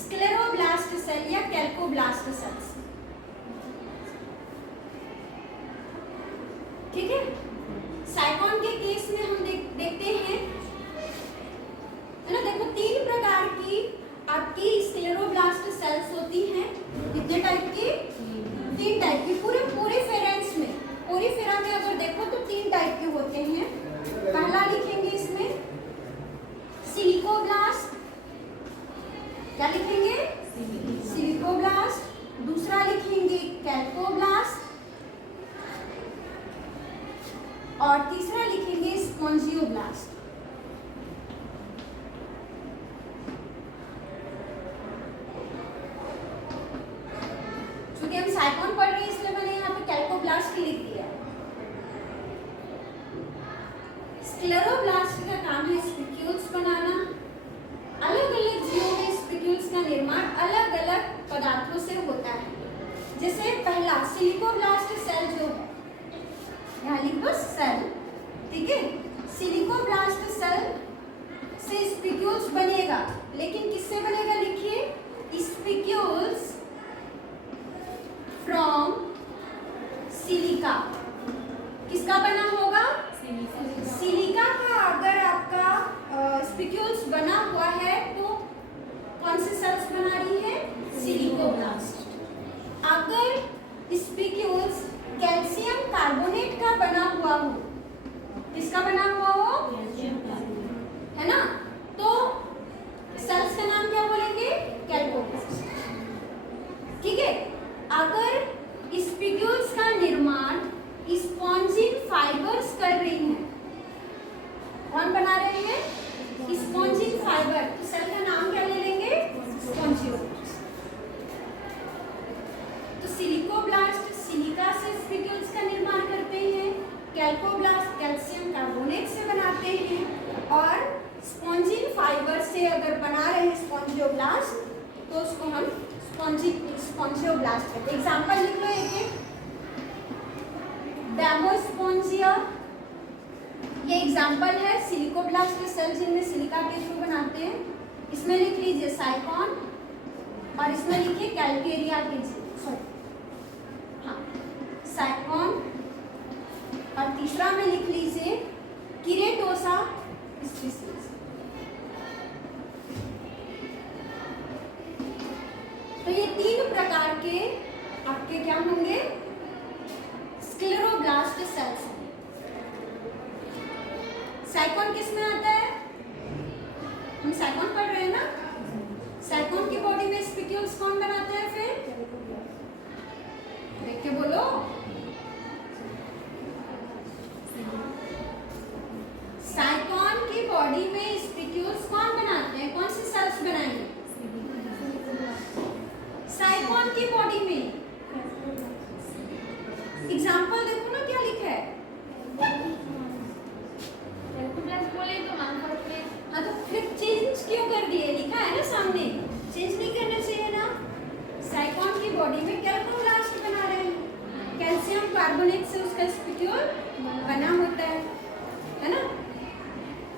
स्क्लेरोब्लास्ट सेल या कैल्कोब्लास्ट सेल्स, ठीक है। साइकोन के केस में हम देखते हैं, है ना। देखो 3 प्रकार की आपकी स्क्लेरोब्लास्ट सेल्स होती हैं। कितने टाइप की, 3 टाइप की। पूरे फेरेंस में, पोरीफेरा में अगर देखो तो 3 टाइप के होते हैं। पहला लिखेंगे इसमें सिलिकोब्लास्ट, क्या लिखेंगे, सिलिकोब्लास्ट। दूसरा लिखेंगे और तीसरा लिखेंगे स्पॉन्जियोब्लास्ट। चूंकि हम साइकोन पढ़ रहे हैं इसलिए मैंने यहाँ पे कैल्कोब्लास्ट लिख दिया। स्क्लेरोब्लास्ट का काम है स्पिक्यूल्स बनाना। अलग अलग जीवों में स्पिक्यूल्स का निर्माण अलग अलग पदार्थों से होता है। जैसे पहला सिलिकोब्लास्ट सेल जो है, यहाँ लिखो सेल, ठीक है। सिलिकोब्लास्ट सेल से स्पिक्यूल्स बनेगा, लेकिन किससे बनेगा? लिखिए स्पिक्यूल्स फ्रॉम सिलिका। किसका बना होगा? सिलिका का अगर आपका स्पिक्यूल्स बना हुआ है तो कौन सी सेल्स बना रही है? सिलिकोब्लास्ट। अगर स्पिक्यूल्स कैल्शियम कार्बोनेट का बना हुआ हो, किसका बना हुआ हो? है ना, तो सेल्स का नाम क्या बोलेंगे? कैल्कोब्लास्ट, ठीक है। अगर स्पिक्यूल्स का निर्माण स्पॉन्जिन फाइबर्स कर रही हैं, कौन बना रहे हैं? स्पॉन्जिन फाइबर, तो सेल का नाम क्या ले लेंगे? स्पॉन्जियोब्लास्ट। तो सिलिकोब्लास्ट सिलिका से स्पिक्यूल्स का निर्माण करते हैं, कैल्कोब्लास्ट कैल्शियम कार्बोनेट से बनाते हैं, और स्पॉन्जिन फाइबर से अगर बना रहे हैं स्पॉन्जियोब्लास्ट तो उसको हम स्पॉन्जियोब्लास्ट कहते हैं। एग्जाम्पल लिख लो एक एक। डेमोस्पोंजिया, ये एग्जाम्पल है सिलिकोब्लास्ट के सेल जिनमें सिलिका के थ्रू बनाते हैं। इसमें लिख लीजिए साइकोन, और इसमें लिखिए कैल्केरिया के साइकोन, और तीसरा में लिख लीजिए किरेटोसा स्पीसीज। तो ये तीन प्रकार के आपके क्या होंगे? Scleroblast sales. साइकोन किस में आता है? हम साइकोन पढ़ रहे हैं ना। साइकोन की बॉडी में स्पिक्यूल्स कौन बनाते हैं? फिर देख के बोलो। साइकोन की बॉडी में स्पिक्यूल्स कौन बनाते हैं? कौन सी सेल्स बनाएंगे? साइकोन की बॉडी में। एग्जाम्पल देखो ना क्या लिखा है। बोले तो हाँ, तो फिर चेंज क्यों कर दिए? लिखा है ना सामने, चेंज नहीं करना चाहिए ना। साइकोन की बॉडी में कैल्कोब्लास्ट बना रहे हैं, कैल्शियम कार्बोनेट से उसका स्पिक्यूल बना होता है ना।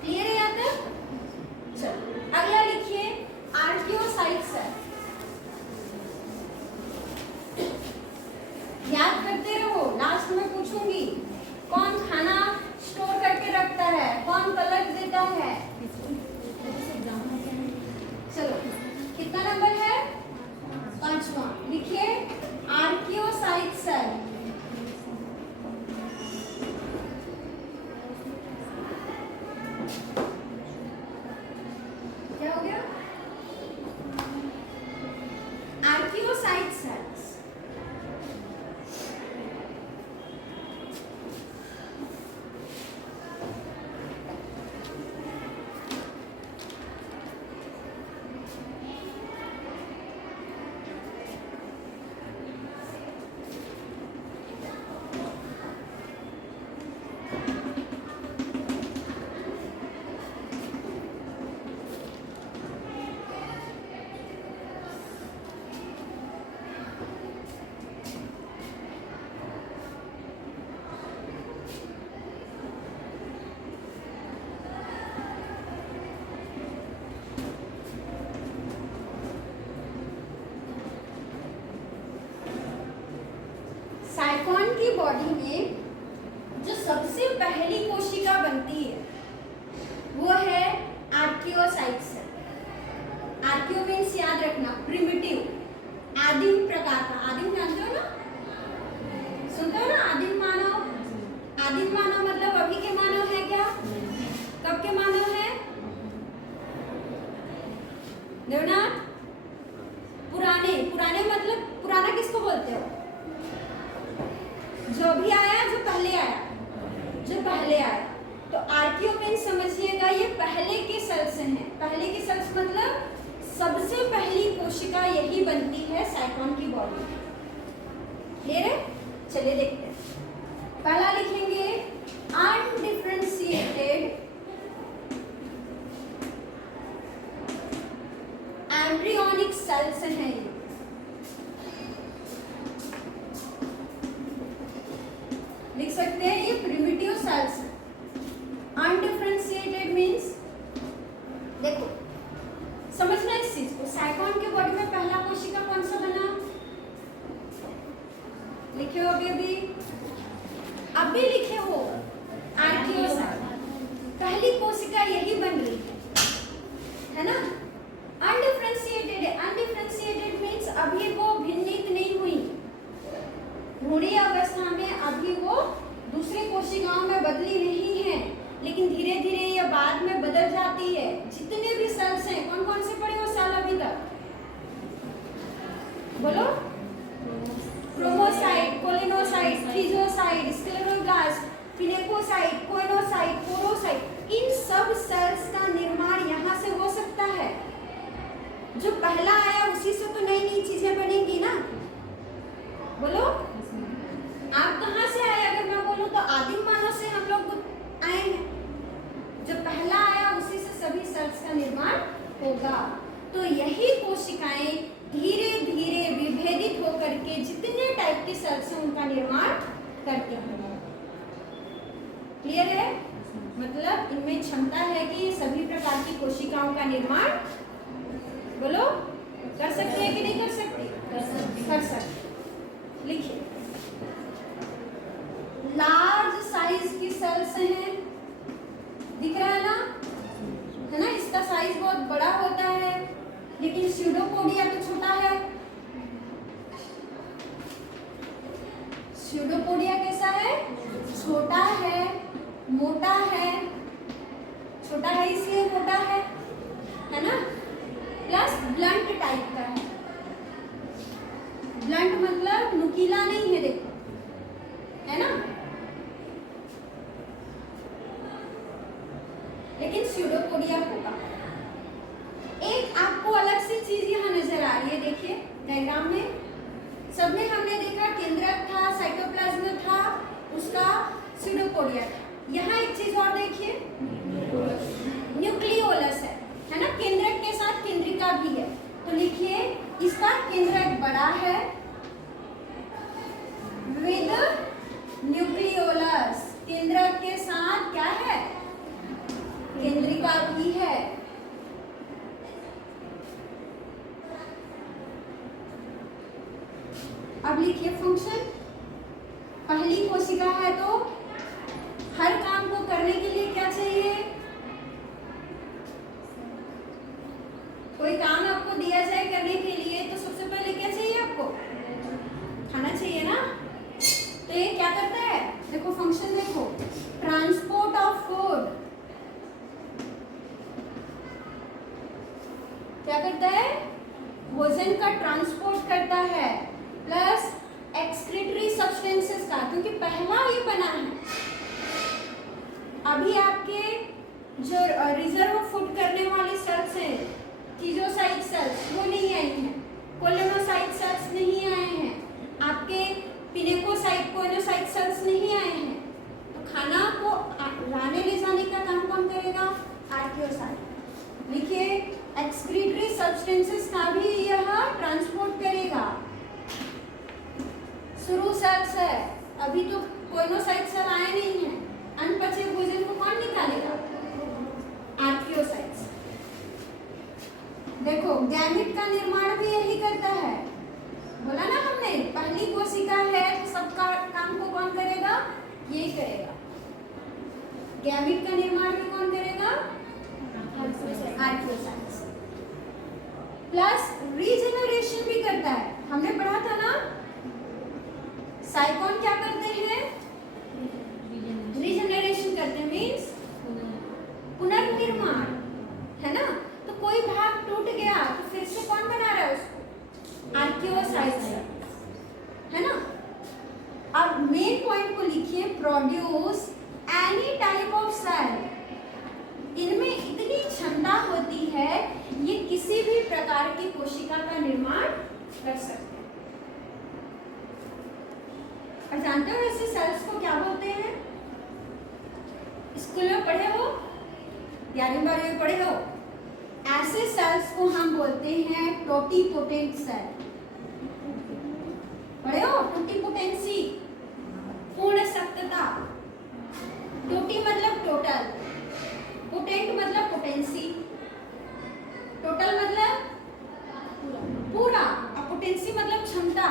क्लियर है यहाँ तक? चलो अगला लिखिए आर्कियोसाइट सेल। याद करते रहो, लास्ट में पूछूंगी कौन खाना स्टोर करके रखता है, कौन कलर देता है। चलो कितना नंबर है? 5वां। लिखिए आर्कियोसाइट सेल। क्या हो गया? Archaeocyte cells. साइकोन की बॉडी में जो सबसे पहली कोशिका बनती है वो है आर्कियोसाइट सेल। आर्कियो मीन्स याद रखना प्रिमिटिव, आदिम प्रकार का। आदिम जानते हो ना, सुनते हो ना आदिम मानव। आदिम मानव मतलब अभी के मानव है क्या? कब के मानव है? देवनाथ, पुराने। पुराने मतलब पुराना किसको बोलते हो? जो भी आया, जो पहले आया, जो पहले आया। तो आर्कियोपेन समझिएगा ये पहले के सेल्स हैं। पहले के सेल्स मतलब सबसे पहली कोशिका यही बनती है साइटोन की बॉडी में। क्लियर है? चलिए देखते हैं। पहला लिखेंगे अनडिफरेंशिएटेड एम्ब्रियोनिक सेल्स हैं ये। लिख सकते हैं ये प्रिमिटिव सेल्स हैं। अनडिफरेंशिएटेड मीन्स देखो समझना इस चीज को। साइटोन के बॉडी में पहला कोशिका कौन सा बना? लिखे हो अभी लिखे हो आर्कियोसाइट। पहली कोशिका यही बन रही है ना? अनडिफरेंशिएटेड है। अनडिफरेंशिएटेड मीन्स अभी वो भिन्नित नहीं हुई, भ्रूणीय अवस्था में अभी वो दूसरी कोशिकाओं में बदली नहीं है, लेकिन धीरे धीरे ये बाद में बदल जाती है। जितने भी सेल्स हैं कौन कौन से पढ़े हो सेल अभी तक? बोलो। क्रोमोसाइट, कोलिनोसाइट, थीजोसाइट, स्क्लेरोब्लास्ट, पिनेकोसाइट, कोइनोसाइट, पोरोसाइट, इन सब सेल्स का निर्माण यहाँ से हो सकता है। जो पहला आया उसी से तो नई नई चीजें बनेंगी ना। बोलो आप कहाँ से आए? अगर मैं बोलूँ तो आदिम मानव से हम लोग आए हैं। जो पहला आया उसी से सभी सेल्स का निर्माण होगा। तो यही कोशिकाएं धीरे धीरे विभेदित होकर के जितने टाइप के सेल्स हैं उनका निर्माण करते हैं। क्लियर है? मतलब इनमें क्षमता है कि सभी प्रकार की कोशिकाओं का निर्माण बोलो कर सकते हैं कि नहीं कर सकते? कर सकते। लिखिए लार्ज साइज की सेल्स हैं। दिख रहा है ना? है ना? इसका साइज बहुत बड़ा होता है, लेकिन स्यूडोपोडिया तो छोटा है। स्यूडोपोडिया कैसा है? छोटा है, मोटा है। छोटा है इसलिए मोटा है ना? प्लस ब्लंट टाइप का है। ब्लंट मतलब नुकीला नहीं है, देखो, है ना? लेकिन स्यूडोपोडिया होगा। एक आपको अलग सी चीज यहाँ नजर आ रही है, देखिए डायग्राम में। सब में हमने देखा केंद्रक था, साइटोप्लाज्म था, उसका स्यूडोपोडिया था। यहाँ एक चीज और देखिए, न्यूक्लियोलस है ना? केंद्रक के साथ केंद्रिका भी है। तो लिखिए इसका केंद्रक बड़ा है विद न्यूक्लियोलस। केंद्रक के साथ क्या है? केंद्रिका भी है। अब लिखिए फंक्शन। पहली कोशिका है तो हर काम को करने के लिए क्या चाहिए? कोई काम आपको दिया जाए करने के लिए तो सबसे पहले क्या चाहिए आपको? खाना चाहिए ना? तो ये क्या करता है? देखो फंक्शन देखो, ट्रांसपोर्ट ऑफ फूड। क्या करता है? भोजन का ट्रांसपोर्ट करता है, प्लस एक्सक्रीटरी सब्सटेंसेस का, क्योंकि पहला ये बना है। अभी आपके जो रिजर्व फूड करने वाली सेल्स हैं, थीजोसाइट सेल्स, वो नहीं आई हैं। कोलिनोसाइट सेल्स नहीं आए हैं। आपके पिनेकोसाइट, कोइनोसाइट सेल्स नहीं आए हैं। तो खाना को लाने ले जाने का काम कौन करेगा? आर्कियोसाइट। लिखिए एक्सक्रीटरी सब्सटेंसेस का भी यह ट्रांसपोर्ट करेगा। शुरू सेल्स है, अभी तो कोइनोसाइट सेल आए नहीं है। अनपचे भोजन को कौन निकालेगा? आर्कियोसाइट्स। देखो गैमेट का निर्माण भी यही करता है। बोला ना हमने, पहली कोशिका है तो सबका काम को कौन करेगा? ये करेगा। गैमेट का निर्माण भी कौन करेगा? आर्कियोसाइट्स। प्लस रीजनरेशन भी करता है। हमने पढ़ा था ना, साइटोन क्या करते हैं? रीजनरेशन करते हैं, मीन्स पुनर्निर्माण, है ना? तो कोई भाग टूट गया तो फिर से कौन बना रहा है उसको? आर्कियोसाइट्स, है ना? अब मेन पॉइंट को लिखिए, produce any type of cell, इनमें इतनी क्षमता होती है ये किसी भी प्रकार की कोशिका का निर्माण कर सकते हैं। और जानते हो ऐसे सेल्स को क्या बोलते हैं? स्कूल में पढ़े हो, 11वीं में पढ़े हो, ऐसे सेल्स को हम बोलते हैं टोटीपोटेंट सेल। पढ़े हो? टोटीपोटेंसी, पूर्ण शक्तता। टोटी मतलब टोटल, पोटेंट मतलब पोटेंसी, टोटल मतलब पूरा, और पोटेंसी मतलब क्षमता।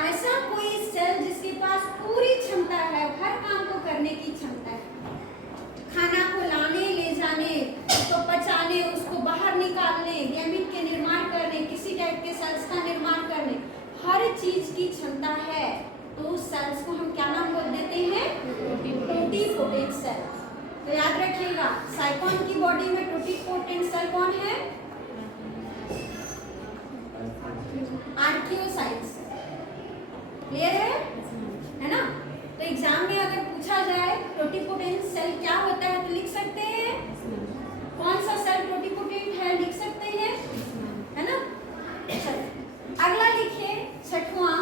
ऐसा कोई सेल जिसके पास पूरी क्षमता है, हर काम को करने की क्षमता है, खाना को लाने ले जाने, उसको पचाने, उसको बाहर निकालने, गैमीट के निर्माण करने, किसी टाइप के सेल्स का निर्माण करने, हर चीज की क्षमता है, तो उस सेल्स को हम क्या नाम बोल देते हैं? Totipotent cell. तो याद रखिएगा, साइकोन की बॉडी में टोटीपोटेंट सेल कौन है? आर्कियोसाइट्स। क्लियर है ना? तो एग्जाम में अगर पूछा जाए टोटीपोटेंट सेल क्या होता है तो लिख सकते हैं कौन सा सेल टोटीपोटेंट है, लिख सकते हैं, है ना? अगला लिखिए 6वां,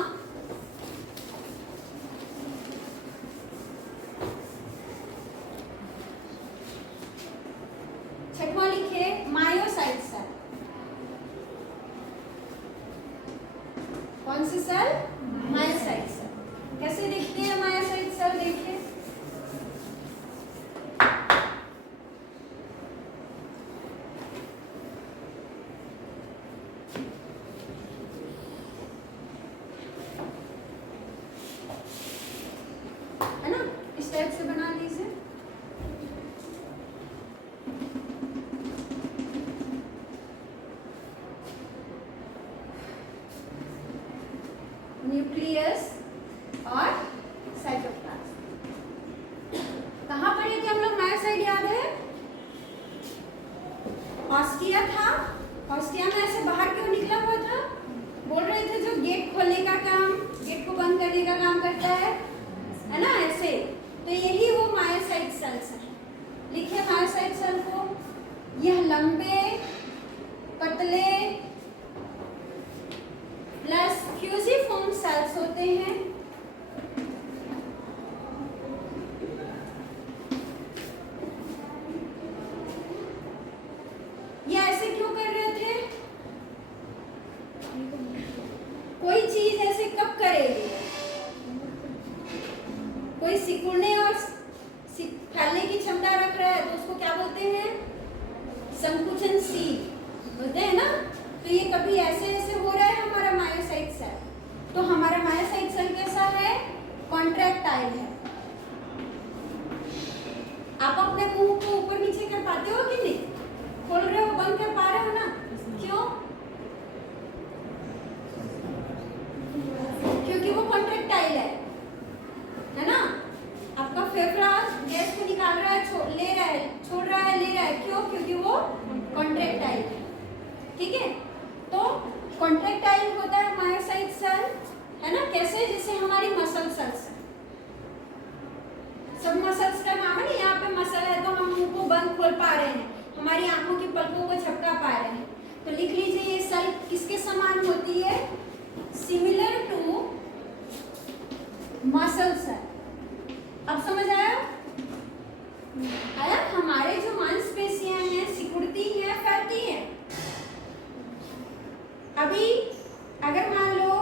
लिखिए मायोसाइट सेल। कौन सी सेल? Myocyte cell. कैसे देखते हैं मायोसाइट सेल? देखिए, है ना, इस टाइप से बना लीजिए। न्यूक्लियस और साइटोप्लाज्म। कहाँ पढ़े थे हम लोग? मायोसाइट याद है? ऑस्टिया था, ऑस्टिया में ऐसे बाहर क्यों निकला हुआ था? बोल रहे थे जो गेट खोलने का काम, गेट को बंद करने का काम करता है ना, ऐसे। तो यही वो मायोसाइट सेल्स है। लिखिए मायोसाइट सेल को, यह लंबे पतले प्लस फ्यूजिफॉर्म सेल्स होते हैं। ये ऐसे क्यों कर रहे थे? कोई चीज ऐसे कब करेगी? कोई सिकुड़ने और फैलने की क्षमता रख रहा है तो उसको क्या बोलते हैं? संकुचनशील बोलते हैं ना। तो ये कभी ऐसे ऐसे हो रहा है हमारा मायोसाइट सेल, तो हमारा मायोसाइट सेल कैसा है? कॉन्ट्रैक्टाइल है। आप अपने मुंह को ऊपर नीचे कर पाते हो कि नहीं? खोल रहे हो, बंद कर पा रहे हो ना? क्यों? क्योंकि वो कॉन्ट्रैक्टाइल है ना? आपका फेफड़ा गैस को निकाल रहा है, ले रहा है, छोड़ रहा है, ले रहा है, क्यों? क्योंकि वो कॉन्ट्रैक्टाइल है। ठीक है, तो कॉन्ट्रैक्टाइल होता है मायोसाइट सेल, है ना? कैसे? जैसे हमारी मसल सेल्स, सब मसल्स का नाम है ना, यहाँ पे मसल है तो हम मुंह को बंद खोल पा रहे हैं, हमारी आंखों की पलकों को झपका पा रहे हैं। तो लिख लीजिए ये सेल किसके समान होती है? Similar to muscle cell. अब समझ आया? हमारे जो मांसपेशियां हैं सिकुड़ती हैं, फैलती हैं। अभी अगर मान लो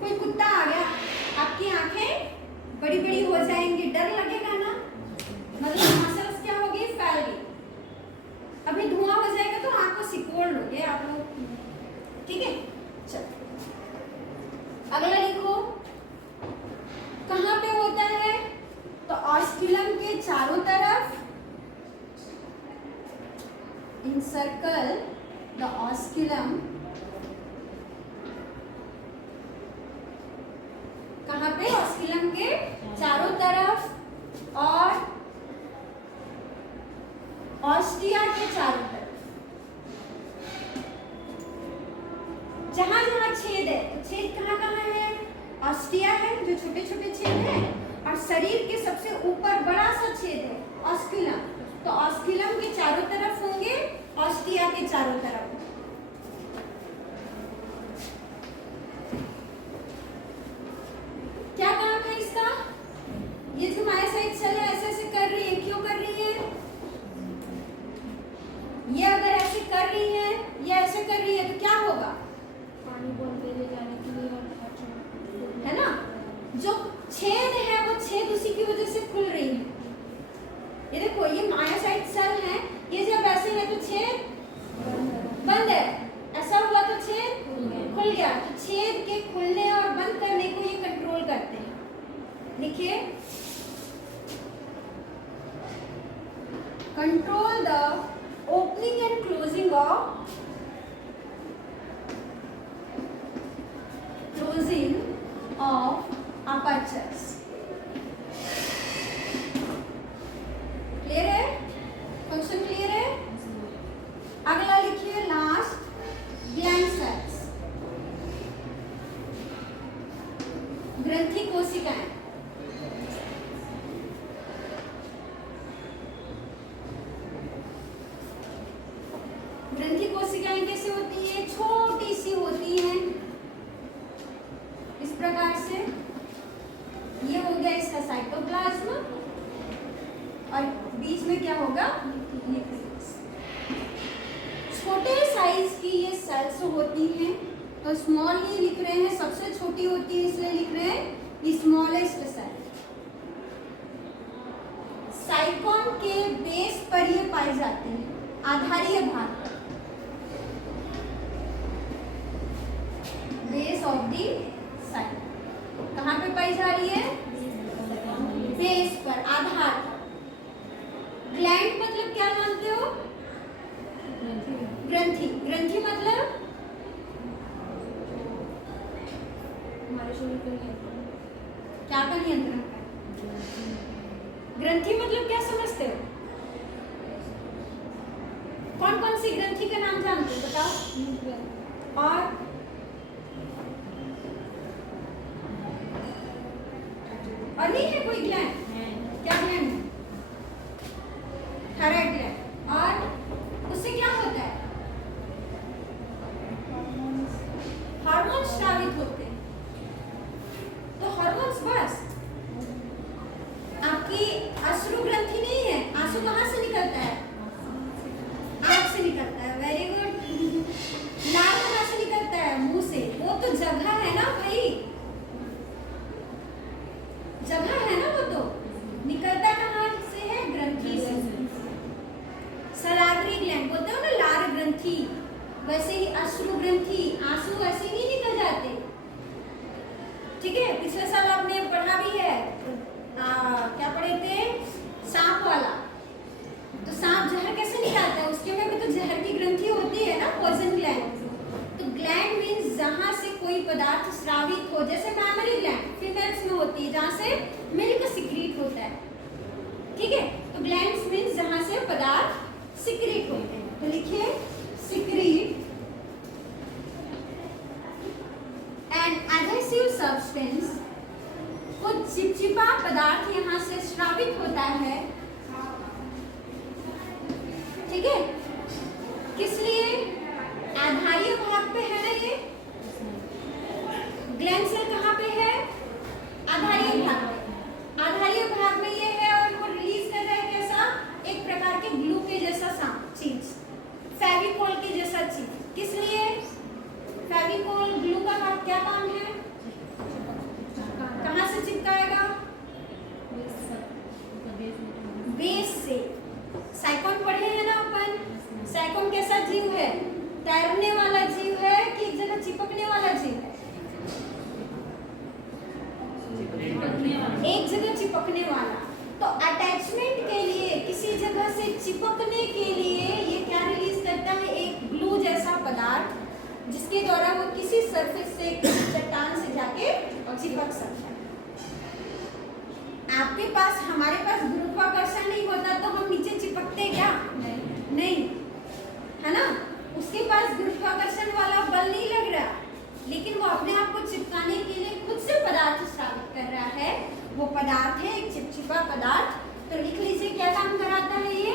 कोई कुत्ता आ गया, आपकी आंखें बड़ी बड़ी हो जाएंगी, डर लगेगा ना? मतलब मसल्स क्या होगी? फैल गई। अभी धुआं हो जाएगा तो आंख को सिकोड़ लोगे आप लोग। ठीक है, चलो अगला लिखो। कहाँ पे होता है? तो ऑस्क्यूलम के चारों तरफ, इनसर्कल द ऑस्क्यूलम। कहाँ पे? ऑस्क्यूलम के चारों तरफ और ऑस्टिया के चारों तरफ। जहां जहां छेद है, तो छेद कहाँ कहाँ है? ऑस्टिया है जो छोटे छोटे छेद है, और शरीर के सबसे ऊपर बड़ा सा छेद है ऑस्क्यूलम, तो ऑस्क्यूलम के चारों तरफ होंगे, ऑस्टिया के चारों तरफ। क्या काम है इसका? ये जो मायोसाइट सेल है ऐसे ऐसे कर रही है, क्यों कर रही है? ये अगर ऐसे कर रही है या ऐसे कर रही है तो क्या होगा? पानी बोलते ले जाने के लिए और है ना, जो छेद है वो छेद उसी की वजह से खुल रही है। ये देखो, ये मायोसाइट सेल है, ये जब ऐसे है तो छेद बंद है, ऐसा हुआ तो छेद खुल गया। तो छेद के खुलने और बंद करने को ये कंट्रोल करते हैं। लिखिए, control the opening and closing of apertures। Clear है? फंक्शन क्लियर है? अगला लिखिए लास्ट, ग्लैंड सेल्स, ग्रंथि कोशिकाएं। ग्रंथि कोशिकाएं कैसे होती है? छोटी सी होती हैं इस प्रकार से। ये हो गया इसका साइटोप्लाज्म और बीच में क्या होगा? न्यूक्लियस। छोटे साइज की ये सेल्स होती हैं, तो स्मॉल नहीं लिख रहे हैं, सबसे छोटी होती है इसलिए लिख रहे हैं स्मॉलेस्ट सेल। साइकॉन के बेस पर ये पाई जाती है, आधारीय भाग पर, बेस ऑफ दी साइकॉन। कहाँ पे पाई जा रही है? बेस पर, आधार पर। ग्लैंड मतलब क्या जानते हो? ग्रंथि। ग्रंथि मतलब हमारे शरीर का क्या का नियंत्रण है? ग्रंथि मतलब क्या समझते हो? कौन कौन सी ग्रंथि का नाम जानते हो बताओ? और नहीं है कोई ग्लैंड? क्या ग्लैंड है? Thyroid gland. और उससे क्या होता है? हार्मोन स्रावित होते हैं। तो हार्मोन्स बस, आपकी अश्रु ग्रंथि नहीं है। आंसू कहाँ से निकलता है? आंख से निकलता है। Very good. लार कहाँ से निकलता है? मुंह से। वो तो जगह है ना भाई, जगह है ना, वो तो निकलता कहाँ से है? ग्रंथि से। सलाइवरी ग्लैंड बोलते हो ना, लार ग्रंथि। वैसे ही अश्रु ग्रंथि, आंसू ऐसे ही निकल जाते। ठीक है, पिछले साल आपने पढ़ा भी है, क्या पढ़े थे? सांप वाला। तो सांप जहर कैसे निकालता है? उसके में भी तो जहर की ग्रंथि होती है ना, पॉइजन ग्लैंड। तो ग्लैंड मीन्स जहां से कोई पदार्थ स्रावित हो, जैसे मैमरी ग्लैंड फीमेल्स में होती है, जहां से मिल्क सिक्रीट होता है। ठीक है, तो ग्लैंड्स मीन्स जहां से पदार्थ सिक्रीट होते हैं। तो लिखिए, सिक्रीट एंड एडहेसिव सब्सटेंस। कुछ चिपचिपा पदार्थ यहाँ से स्रावित होता है। ठीक है, किस लिए? आधारीय भाग पे है ना ये। ग्लैंड सेल कहाँ पे है? आधारीय भाग पे। आधारीय भाग में ये है और वो रिलीज कर रहा है कैसा? एक प्रकार के ग्लू के जैसा चीज, फेविकोल के जैसा चीज। किस लिए? फेविकोल ग्लू का क्या काम है? कहाँ से चिपकाएगा? बेस से। साइकॉन पढ़े हैं ना अपन? साइकॉन कैसा जीव है? तैरने वाला जीव है कि एक जगह चिपकने वाला जीव है? एक जगह चिपकने वाला। तो अटैचमेंट के लिए, किसी जगह से चिपकने के लिए ये क्या रिलीज करता है? एक ग्लू जैसा पदार्थ, जिसके द्वारा वो किसी सरफेस से, किसी चट्टान से जाके चिपक सकता है। आपके पास, हमारे पास गुरुत्वाकर्षण नहीं होता तो हम नीचे चिपकते क्या? नहीं, है ना? उसके पास गुरुत्वाकर्षण वाला बल नहीं लग रहा, लेकिन वो अपने आप को चिपकाने के लिए खुद से पदार्थ स्रावित कर रहा है, वो पदार्थ है, एक चिपचिपा पदार्थ। तो लिख लीजिए क्या काम कराता है ये?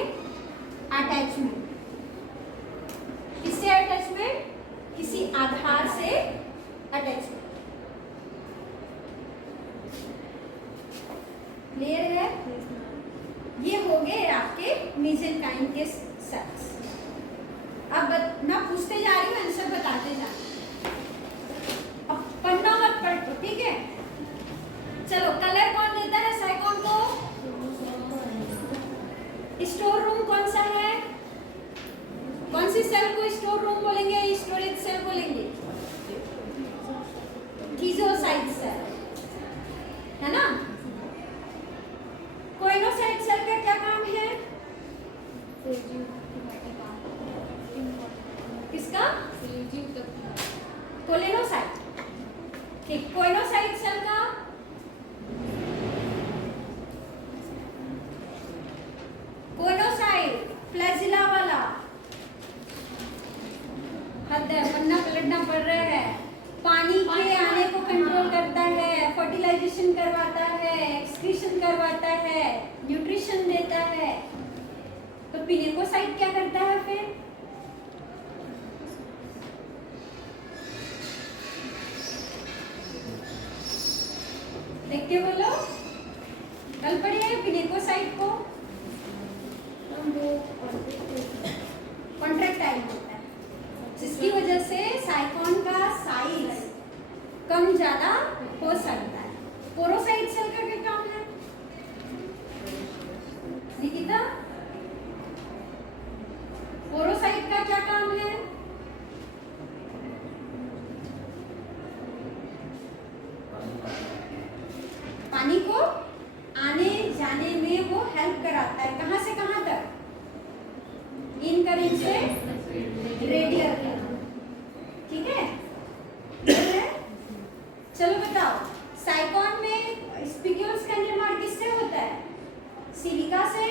अटैचमेंट। किससे अटैचमेंट? किसी आधार से अटैचमेंट। क्लियर है? ये हो गए आपके मेसेंकाइम के सेल्स। अब ना पूछते जा रही हूँ, आंसर बताते जा रही हूँ। अब पढ़ना मत पढ़ो, ठीक है? चलो, कलर कौन देता है साइकोन को? स्टोर रूम कौन सा है? कौन सी सेल को स्टोर रूम बोलेंगे, स्टोरेज सेल बोलेंगे? थीजोसाइट सेल, है ना? कोइनोसाइट सेल का क्या काम है? किसका? कोलिनोसाइट। ठीक, कोइनोसाइट सेल का कोइनोसाइट फ्लैजिला वाला। हद है, पन्ना पलटना पड़ रहा है। पानी के आने को कंट्रोल करता है, फर्टिलाइजेशन करवाता है, एक्सक्रीशन करवाता है, न्यूट्रिशन देता है। तो पिनेकोसाइट क्या करता है फिर? देख के बोलो, कल पढ़े हैं पिनेकोसाइट को? कॉन्ट्रैक्टाइल होता है, जिसकी वजह से साइकोन का साइज कम ज्यादा हो सकता है। पोरोसाइट सेल का क्या काम है निकिता? पोरोसाइट का क्या काम है? पानी को आने जाने में वो हेल्प कराता है। कहां से कहां तक? इन करेंट से रेडियल तक, ठीक है? चलो बताओ, साइकोन में स्पिक्यूल्स का निर्माण किससे होता है? सिलिका से